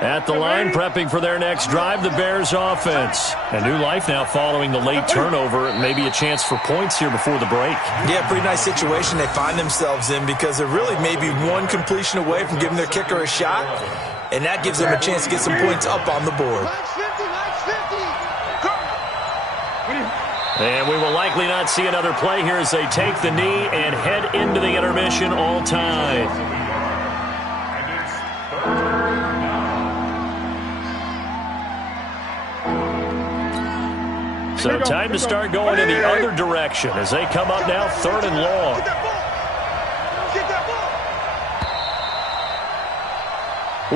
At the line, prepping for their next drive, the Bears offense. A new life now following the late turnover. Maybe a chance for points here before the break. Yeah, pretty nice situation they find themselves in because they're really maybe one completion away from giving their kicker a shot. And that gives them a chance to get some points up on the board. And we will likely not see another play here as they take the knee and head into the intermission all time. And it's 3rd down. So time to start going in the other direction as they come up now 3rd and long.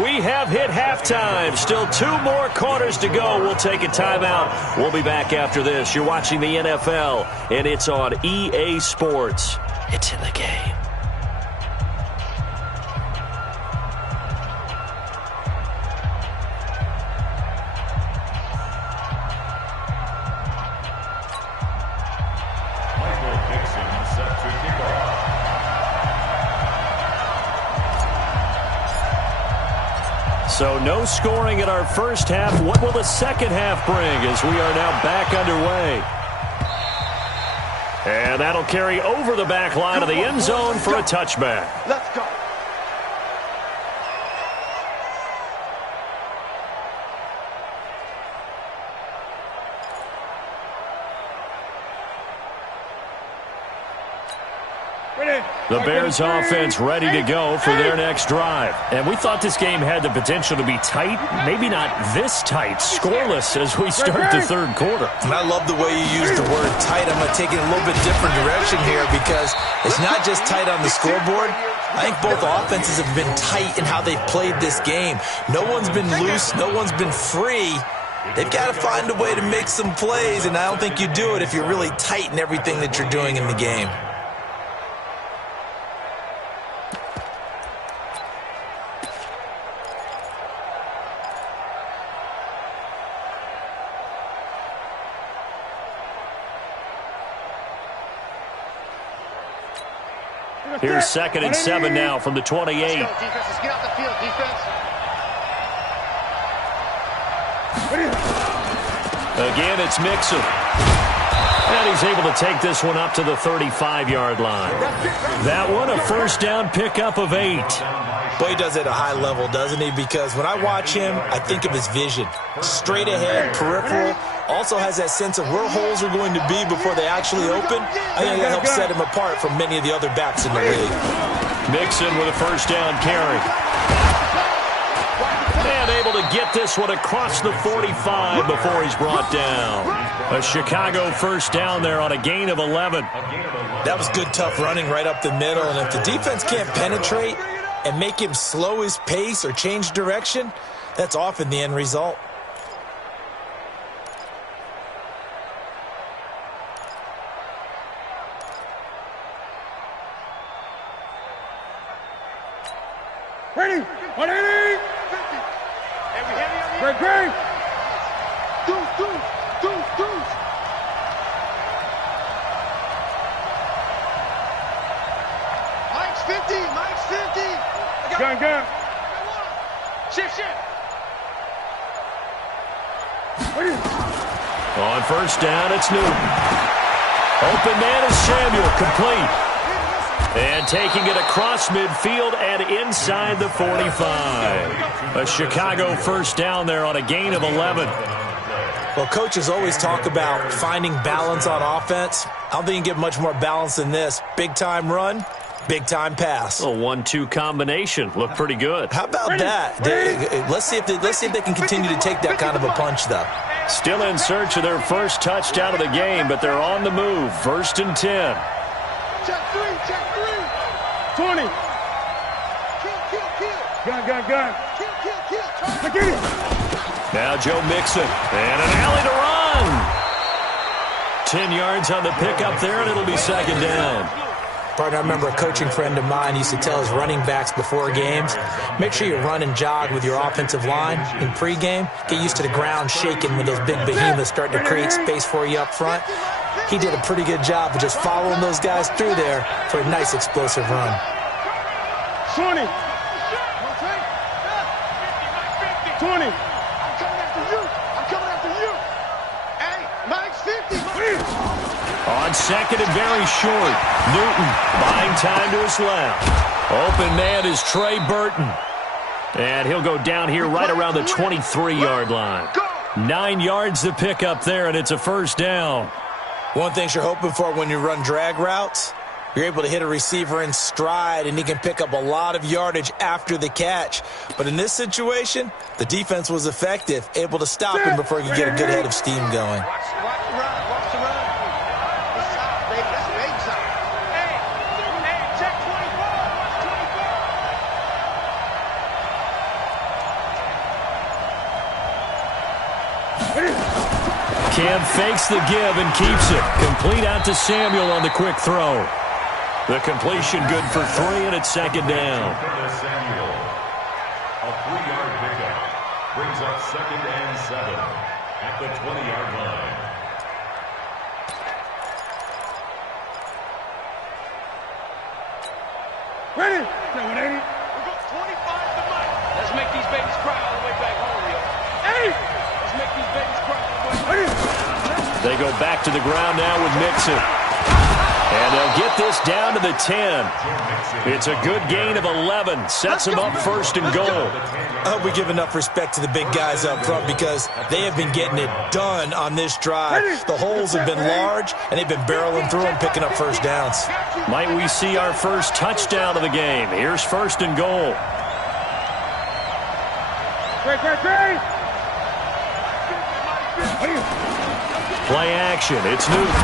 We have hit halftime. Still 2 more quarters to go. We'll take a timeout. We'll be back after this. You're watching the NFL, and it's on EA Sports. It's in the game. So no scoring in our first half. What will the second half bring as we are now back underway? And that'll carry over the back line of the end zone for a touchback. Let's go. The Bears offense ready to go for their next drive. And we thought this game had the potential to be tight, maybe not this tight, scoreless as we start the third quarter. And I love the way you use the word tight. I'm going to take it a little bit different direction here because it's not just tight on the scoreboard. I think both offenses have been tight in how they've played this game. No one's been loose. No one's been free. They've got to find a way to make some plays, and I don't think you do it if you're really tight in everything that you're doing in the game. Here's 2nd and 7 now from the 28. Let's go, defense. Let's get out the field, defense. Again, it's Mixon. And he's able to take this one up to the 35-yard line. That one, a first down pickup of 8. Boy, he does it at a high level, doesn't he? Because when I watch him, I think of his vision. Straight ahead, peripheral. Also has that sense of where holes are going to be before they actually open. I think that helps set him apart from many of the other backs in the league. Mixon with a first down carry. And able to get this one across the 45 before he's brought down. A Chicago first down there on a gain of 11. That was good, tough running right up the middle. And if the defense can't penetrate and make him slow his pace or change direction, that's often the end result. Ready? 180. 50. Great, great. Deuce. Mike's 50. Gun. Shift. On first down, it's Newton. Open man is Samuel, complete. And taking it across midfield and inside the 45. A Chicago first down there on a gain of 11. Well, coaches always talk about finding balance on offense. I don't think you can get much more balance than this. Big-time run, big-time pass. A 1-2 combination. Looked pretty good. How about that? Let's see if they can continue to take that kind of a punch, though. Still in search of their first touchdown of the game, but they're on the move. 1st and 10. Check 3. 20. Kill. Gun. Kill. Now Joe Mixon. And an alley to run. 10 yards on the pickup there, and it'll be 2nd down. Partner, I remember a coaching friend of mine used to tell his running backs before games, make sure you run and jog with your offensive line in pregame. Get used to the ground shaking when those big behemoths start to create space for you up front. He did a pretty good job of just following those guys through there for a nice explosive run. 20. 20. I'm coming after you. Hey, Mike's 50. On 2nd and very short. Newton buying time to his left. Open man is Trey Burton. And he'll go down here right around the 23-yard line. 9 yards to pick up there, and it's a first down. One thing you're hoping for when you run drag routes, you're able to hit a receiver in stride, and he can pick up a lot of yardage after the catch. But in this situation, the defense was effective, able to stop him before he could get a good head of steam going. Watch, Cam fakes the give and keeps it. Complete out to Samuel on the quick throw. The completion good for 3, and it's second down. Samuel. A 3-yard pickup brings up 2nd and 7 at the 20-yard line. Ready? 180. We go 25 to Mike. Let's make these babies cry all the way back home, yo. Hey! Let's make these babies cry all the way back. They go back to the ground now with Mixon. And they'll get this down to the 10. It's a good gain of 11. Sets them up 1st and goal. I hope we give enough respect to the big guys up front because they have been getting it done on this drive. The holes have been large, and they've been barreling through them, picking up first downs. Might we see our first touchdown of the game? Here's 1st and goal. Play action. It's Newton.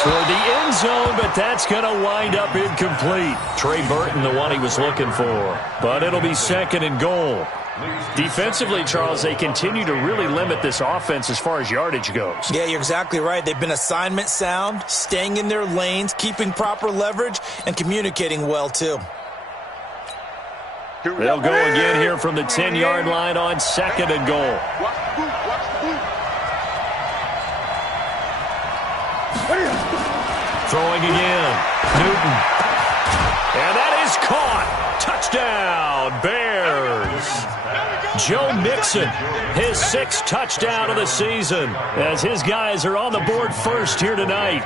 Toward the end zone, but that's going to wind up incomplete. Trey Burton, the one he was looking for. But it'll be 2nd and goal. Defensively, Charles, they continue to really limit this offense as far as yardage goes. Yeah, you're exactly right. They've been assignment sound, staying in their lanes, keeping proper leverage, and communicating well, too. They'll go again here from the 10-yard line on 2nd and goal. Throwing again. Newton. And that is caught. Touchdown, Bears. Joe Mixon, his 6th touchdown of the season, as his guys are on the board first here tonight.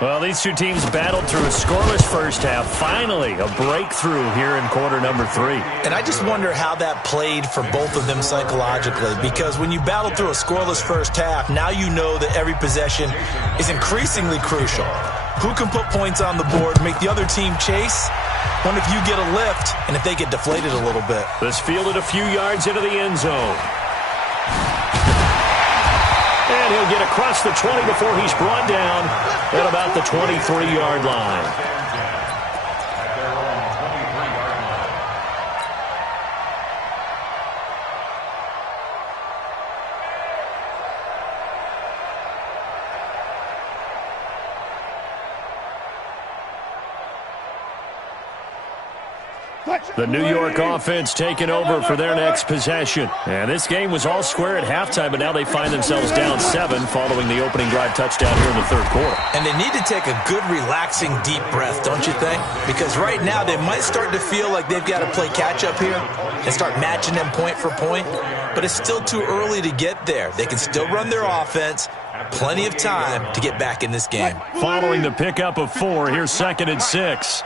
Well, these two teams battled through a scoreless first half. Finally, a breakthrough here in quarter number 3. And I just wonder how that played for both of them psychologically, because when you battle through a scoreless first half, now you know that every possession is increasingly crucial. Who can put points on the board, make the other team chase? What if you get a lift and if they get deflated a little bit? This fielded a few yards into the end zone. And he'll get across the 20 before he's brought down at about the 23-yard line. The New York offense taking over for their next possession. And this game was all square at halftime, but now they find themselves down 7 following the opening drive touchdown here in the 3rd quarter. And they need to take a good, relaxing, deep breath, don't you think? Because right now they might start to feel like they've got to play catch-up here and start matching them point for point. But it's still too early to get there. They can still run their offense. Plenty of time to get back in this game. Following the pickup of 4, here's 2nd and 6.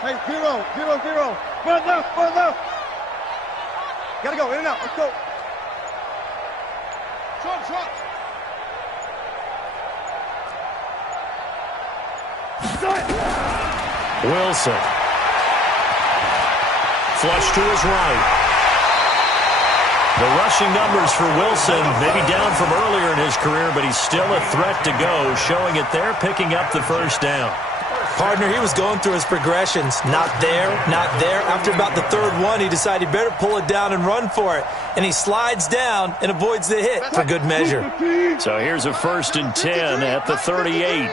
Hey, 0, 0, 0. Run left, run left. Gotta go, in and out. Let's go. Shot. Wilson. Flush to his right. The rushing numbers for Wilson, maybe down from earlier in his career, but he's still a threat to go, showing it there, picking up the first down. Partner, he was going through his progressions. Not there, not there. After about the 3rd one, he decided he better pull it down and run for it. And he slides down and avoids the hit for good measure. So here's a 1st and 10 at the 38.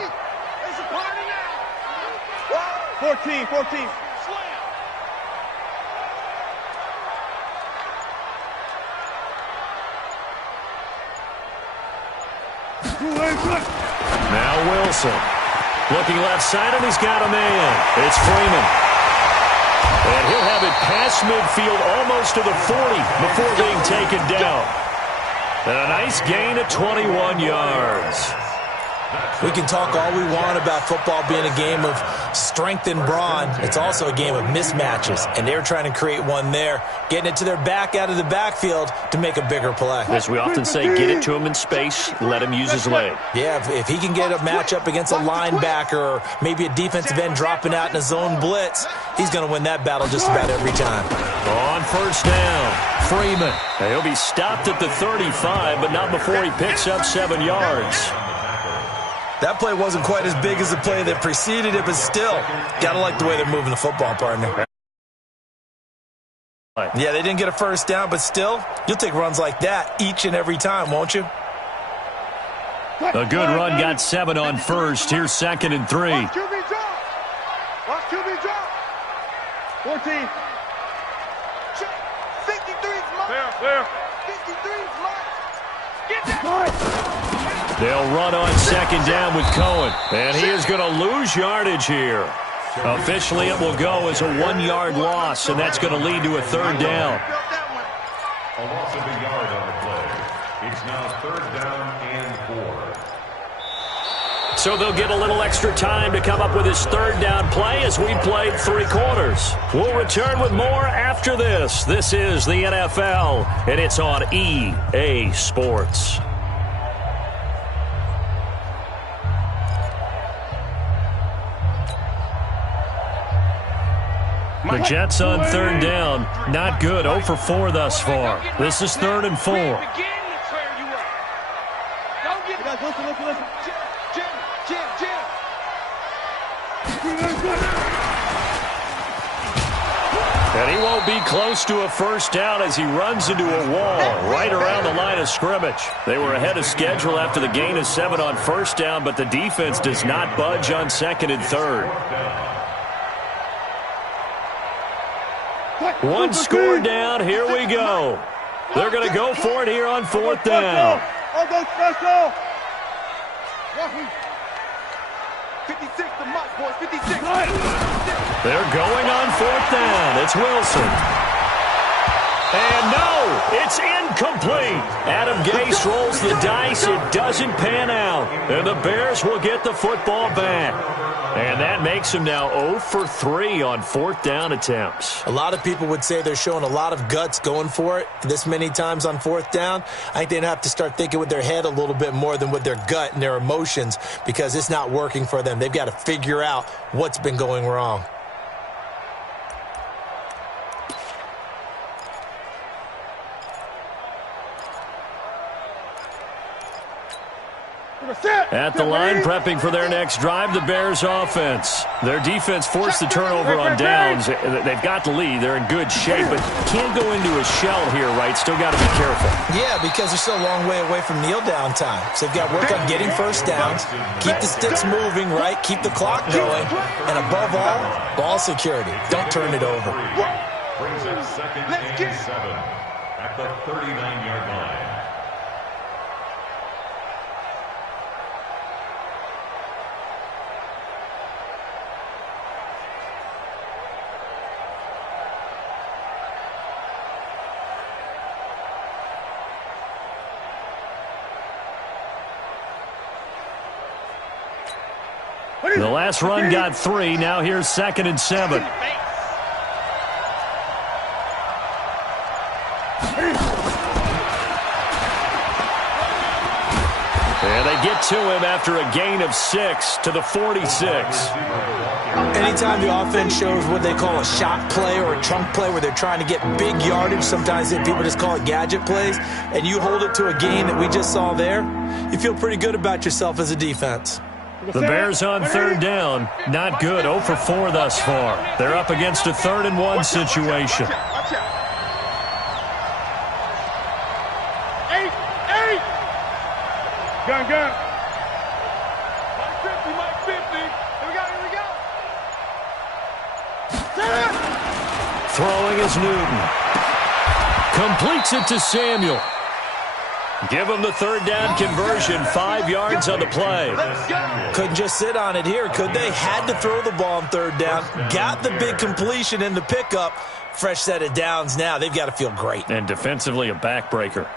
14. Now Wilson. Looking left side, and he's got a man. It's Freeman. And he'll have it past midfield almost to the 40 before being taken down. And a nice gain of 21 yards. We can talk all we want about football being a game of strength and brawn. It's also a game of mismatches, and they're trying to create one there, getting it to their back out of the backfield to make a bigger play. As we often say, get it to him in space, let him use his leg. Yeah, if he can get a matchup against a linebacker or maybe a defensive end dropping out in a zone blitz, he's going to win that battle just about every time. On 1st down, Freeman. He'll be stopped at the 35, but not before he picks up 7 yards. That play wasn't quite as big as the play that preceded it, but still, got to like the way they're moving the football, partner. Yeah, they didn't get a first down, but still, you'll take runs like that each and every time, won't you? A good run got 7 on first. Here's 2nd and 3. Watch QB drop. Watch QB drop. 14. 53 is mine. Clear. 53 is mine. Get that. They'll run on 2nd down with Cohen. And he is going to lose yardage here. Officially, it will go as a 1-yard loss, and that's going to lead to a 3rd down. A loss of a yard on the play. It's now 3rd down and 4. So they'll get a little extra time to come up with his 3rd down play as we played 3 quarters. We'll return with more after this. This is the NFL, and it's on EA Sports. The Jets on 3rd down. Not good. 0 for 4 thus far. This is 3rd and 4. Listen. Jim. And he won't be close to a first down as he runs into a wall right around the line of scrimmage. They were ahead of schedule after the gain of 7 on first down, but the defense does not budge on 2nd and 3rd. One score down. Here we go. They're going to go for it here on 4th down. 56 to Mike, boys. 56. They're going on 4th down. It's Wilson. And no, it's incomplete. Adam Gase rolls the dice. It doesn't pan out. And the Bears will get the football back. And that makes them now 0 for 3 on 4th down attempts. A lot of people would say they're showing a lot of guts going for it this many times on 4th down. I think they'd have to start thinking with their head a little bit more than with their gut and their emotions because it's not working for them. They've got to figure out what's been going wrong. At the line, prepping for their next drive, the Bears offense. Their defense forced the turnover on downs. They've got the lead. They're in good shape, but can't go into a shell here, right? Still got to be careful. Yeah, because they're still a long way away from kneel down time. So they've got to work on getting first downs, keep the sticks moving, right? Keep the clock going, and above all, ball security. Don't turn it over. Brings up 2nd and 7 at the 39-yard line. The last run got 3. Now here's 2nd and 7. And they get to him after a gain of 6 to the 46. Anytime the offense shows what they call a shot play or a chunk play where they're trying to get big yardage, sometimes people just call it gadget plays, and you hold it to a gain that we just saw there, you feel pretty good about yourself as a defense. The Bears on 3rd down. Not good. 0 for 4 thus far. They're up against a 3rd and 1 situation. Watch out. 8. Gun. Mike 50. Here we go. Throwing is Newton. Completes it to Samuel. Give him the 3rd down conversion. 5 yards on the play. Couldn't just sit on it here, could they? Had to throw the ball on 3rd down. Got the big completion in the pickup. Fresh set of downs now. They've got to feel great. And defensively, a backbreaker.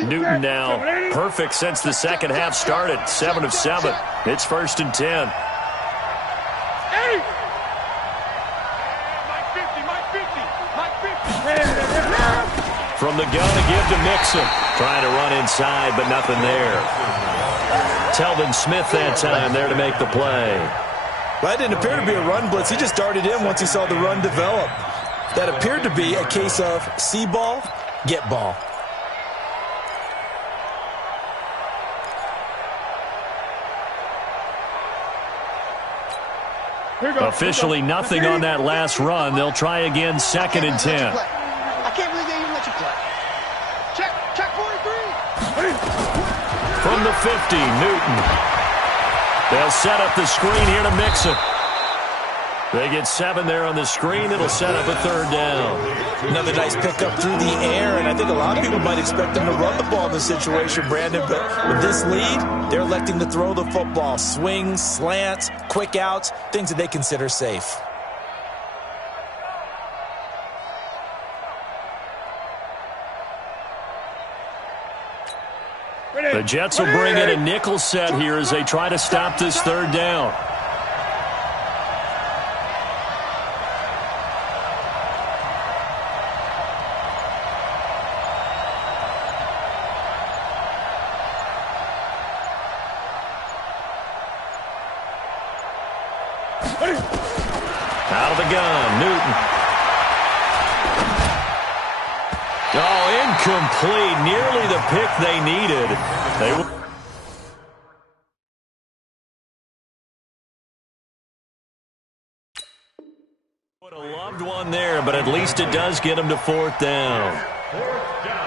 Newton now perfect since the second half started. 7 of 7. It's 1st and 10. Mike 50. From the gun to give to Mixon. Trying to run inside, but nothing there. Telvin Smith that time there to make the play. Well, that didn't appear to be a run blitz. He just darted in once he saw the run develop. that appeared to be a case of see ball, get ball. Officially nothing on that last run. They'll try again, 2nd and 10. I can't believe they even let you play. Check 43. From the 50, Newton. They'll set up the screen here to Mixon. They get 7 there on the screen. It'll set up a 3rd down. Another nice pickup through the air, and I think a lot of people might expect them to run the ball in this situation, Brandon, but with this lead, they're electing to throw the football. Swings, slants, quick outs, things that they consider safe. The Jets will bring in a nickel set here as they try to stop this 3rd down. Out of the gun, Newton. Oh, incomplete. Nearly the pick they needed. Would have loved one there, but at least it does get them to 4th down. 4th down.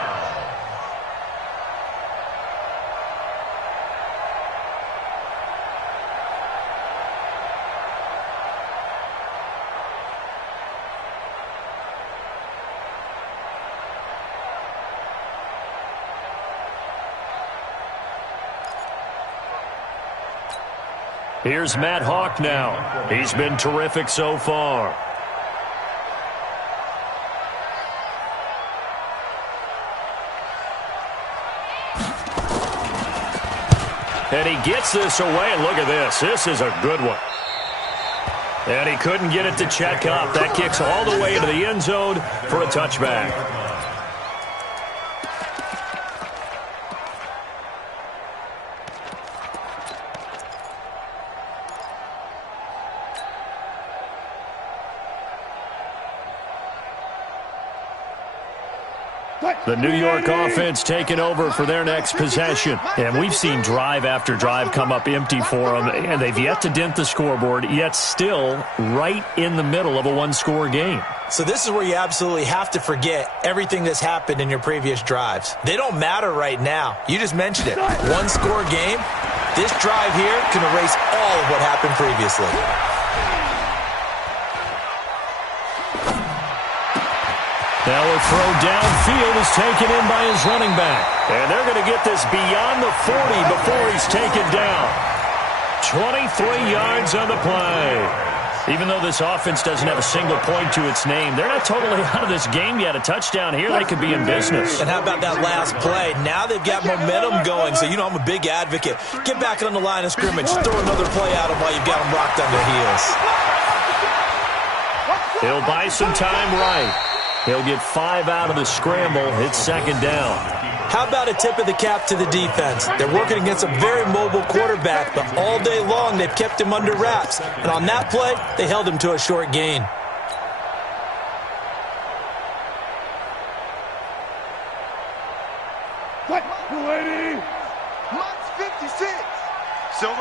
Here's Matt Hawk now. He's been terrific so far. And he gets this away, and look at this. This is a good one. And he couldn't get it to check up. That kicks all the way into the end zone for a touchback. The New York offense taking over for their next possession. And we've seen drive after drive come up empty for them, and they've yet to dent the scoreboard, yet still right in the middle of a one-score game. So this is where you absolutely have to forget everything that's happened in your previous drives. They don't matter right now. You just mentioned it. One-score game. This drive here can erase all of what happened previously. Now a throw downfield is taken in by his running back. And they're going to get this beyond the 40 before he's taken down. 23 yards on the play. Even though this offense doesn't have a single point to its name, they're not totally out of this game yet. A touchdown here, they could be in business. And how about that last play? Now they've got momentum going. So, you know, I'm a big advocate. Get back on the line of scrimmage. Throw another play at them while you've got them rocked on their heels. He'll buy some time right. He'll get 5 out of the scramble. It's 2nd down. How about a tip of the cap to the defense? They're working against a very mobile quarterback, but all day long they've kept him under wraps. And on that play, they held him to a short gain. What? 280. Mott's 56. Silver.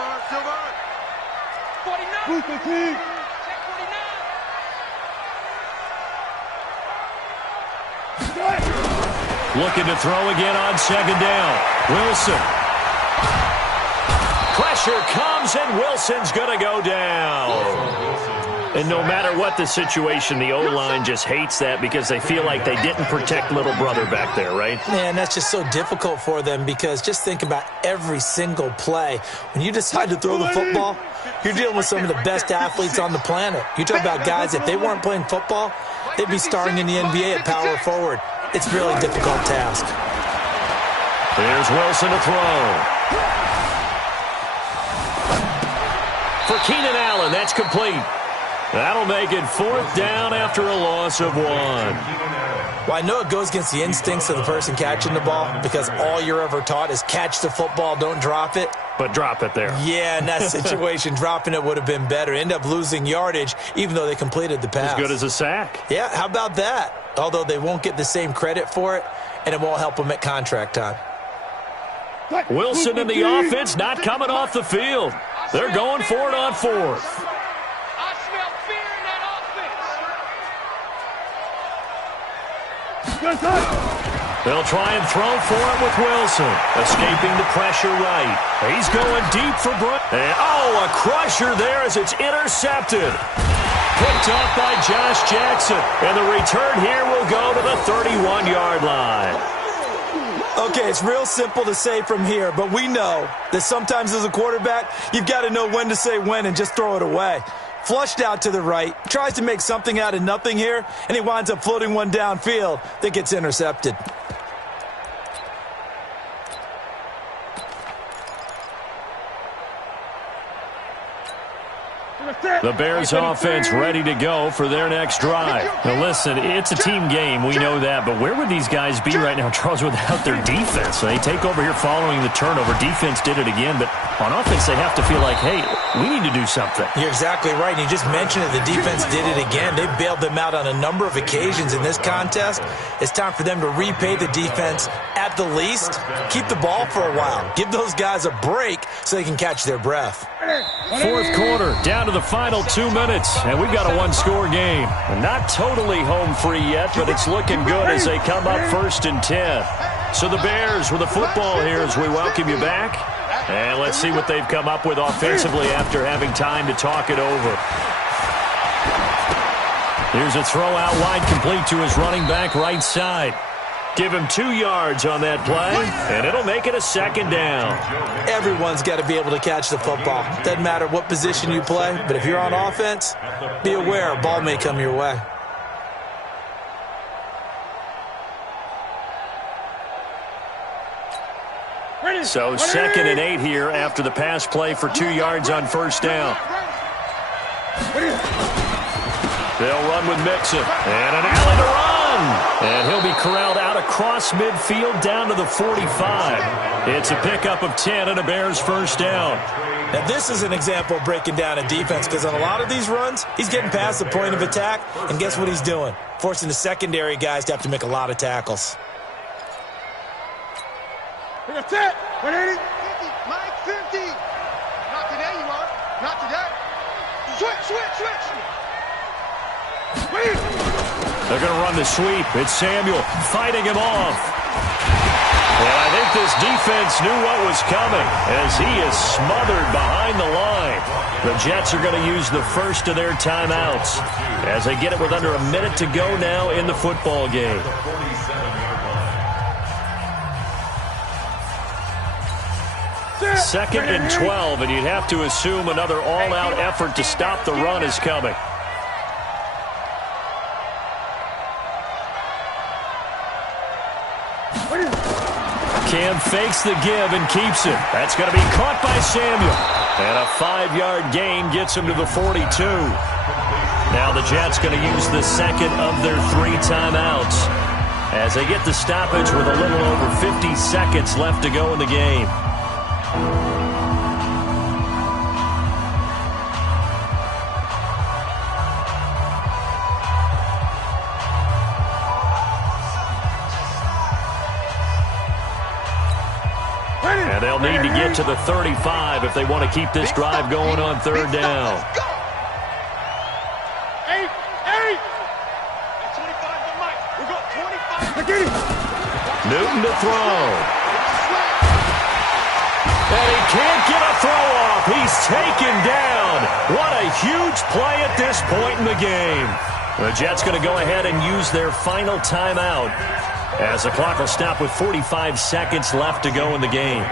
49. Check 49. Looking to throw again on 2nd down. Wilson. Pressure comes, and Wilson's going to go down. And no matter what the situation, the O-line just hates that because they feel like they didn't protect little brother back there, right? Man, that's just so difficult for them because just think about every single play. When you decide to throw the football, you're dealing with some of the best athletes on the planet. You talk about guys, if they weren't playing football, they'd be starting in the NBA at power forward. It's a really difficult task. Here's Wilson to throw. For Keenan Allen, that's complete. That'll make it 4th down after a loss of 1. Well, I know it goes against the instincts of the person catching the ball because all you're ever taught is catch the football, don't drop it. But drop it there. Yeah, in that situation, dropping it would have been better. End up losing yardage, even though they completed the pass. As good as a sack. Yeah, how about that? Although they won't get the same credit for it, and it won't help them at contract time. Wilson and the offense not coming off the field. They're going for it on fourth. I smell fear in that offense. They'll try and throw for it with Wilson. Escaping the pressure right. He's going deep for Brown. And, a crusher there as it's intercepted. Picked off by Josh Jackson. And the return here will go to the 31-yard line. Okay, it's real simple to say from here, but we know that sometimes as a quarterback, you've got to know when to say when and just throw it away. Flushed out to the right, tries to make something out of nothing here, and he winds up floating one downfield that gets intercepted. The Bears offense ready to go for their next drive. Now listen, it's a team game, we know that, but where would these guys be right now, Charles, without their defense? They take over here following the turnover. Defense did it again, but on offense they have to feel like, hey, we need to do something. You're exactly right. You just mentioned it. The defense did it again. They bailed them out on a number of occasions in this contest. It's time for them to repay the defense at the least. Keep the ball for a while. Give those guys a break so they can catch their breath. Fourth quarter, down to the final 2 minutes, and we've got a one-score game. Not totally home free yet, but it's looking good as they come up 1st and 10. So the Bears with the football here as we welcome you back. And let's see what they've come up with offensively after having time to talk it over. Here's a throw out wide, complete to his running back right side. Give him 2 yards on that play, and it'll make it a 2nd down. Everyone's got to be able to catch the football. Doesn't matter what position you play, but if you're on offense, be aware a ball may come your way. So 2nd and 8 here after the pass play for 2 yards on 1st down. They'll run with Mixon, and an alley to run. And he'll be corralled out across midfield down to the 45. It's a pickup of 10 and a Bears 1st down. Now, this is an example of breaking down a defense because on a lot of these runs, he's getting past the point of attack, and guess what he's doing? Forcing the secondary guys to have to make a lot of tackles. That's it. 180. 50. Mike, 50. Not today, you are. Not today. Switch. They're going to run the sweep. It's Samuel fighting him off. And I think this defense knew what was coming as he is smothered behind the line. The Jets are going to use the first of their timeouts as they get it with under a minute to go now in the football game. Second and 12, and you'd have to assume another all-out effort to stop the run is coming. Cam fakes the give and keeps it. That's going to be caught by Samuel. And a 5-yard gain gets him to the 42. Now the Jets going to use the second of their 3 timeouts as they get the stoppage with a little over 50 seconds left to go in the game. And they'll need to get to the 35 if they want to keep this drive going on 3rd down. 8. 25 to Mike. We got 25. Newton to throw. And he can't get a throw off. He's taken down. What a huge play at this point in the game. The Jets going to go ahead and use their final timeout as the clock will stop with 45 seconds left to go in the game.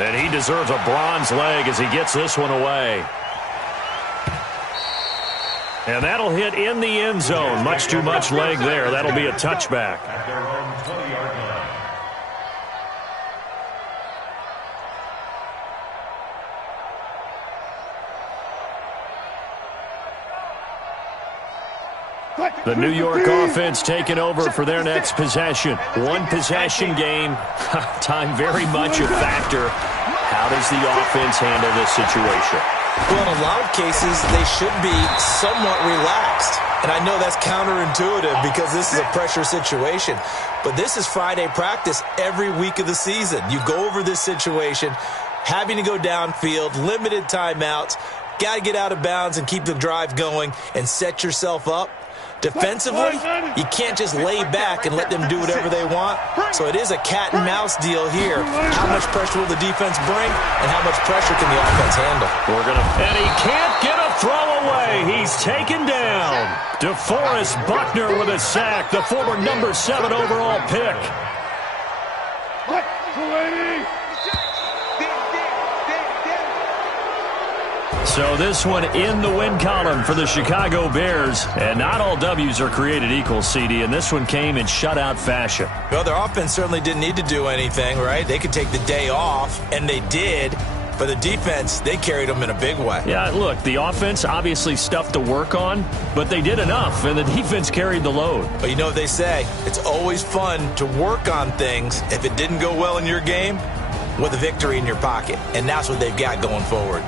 And he deserves a bronze leg as he gets this one away. And that'll hit in the end zone. Much too much leg there. That'll be a touchback. At their own 20-yard line. The New York offense taking over for their next possession. One possession game. Time very much a factor. How does the offense handle this situation? Well, in a lot of cases, they should be somewhat relaxed. And I know that's counterintuitive because this is a pressure situation. But this is Friday practice every week of the season. You go over this situation, having to go downfield, limited timeouts, got to get out of bounds and keep the drive going and set yourself up. Defensively, you can't just lay back and let them do whatever they want. So it is a cat and mouse deal here. How much pressure will the defense bring, and how much pressure can the offense handle? And he can't get a throw away. He's taken down. DeForest Buckner with a sack, the former number 7 overall pick. So this one in the win column for the Chicago Bears. And not all W's are created equal, CD, and this one came in shutout fashion. Well, their offense certainly didn't need to do anything, right? They could take the day off, and they did. But the defense, they carried them in a big way. Yeah, look, the offense obviously stuff to work on, but they did enough, and the defense carried the load. But you know what they say, it's always fun to work on things if it didn't go well in your game with a victory in your pocket. And that's what they've got going forward.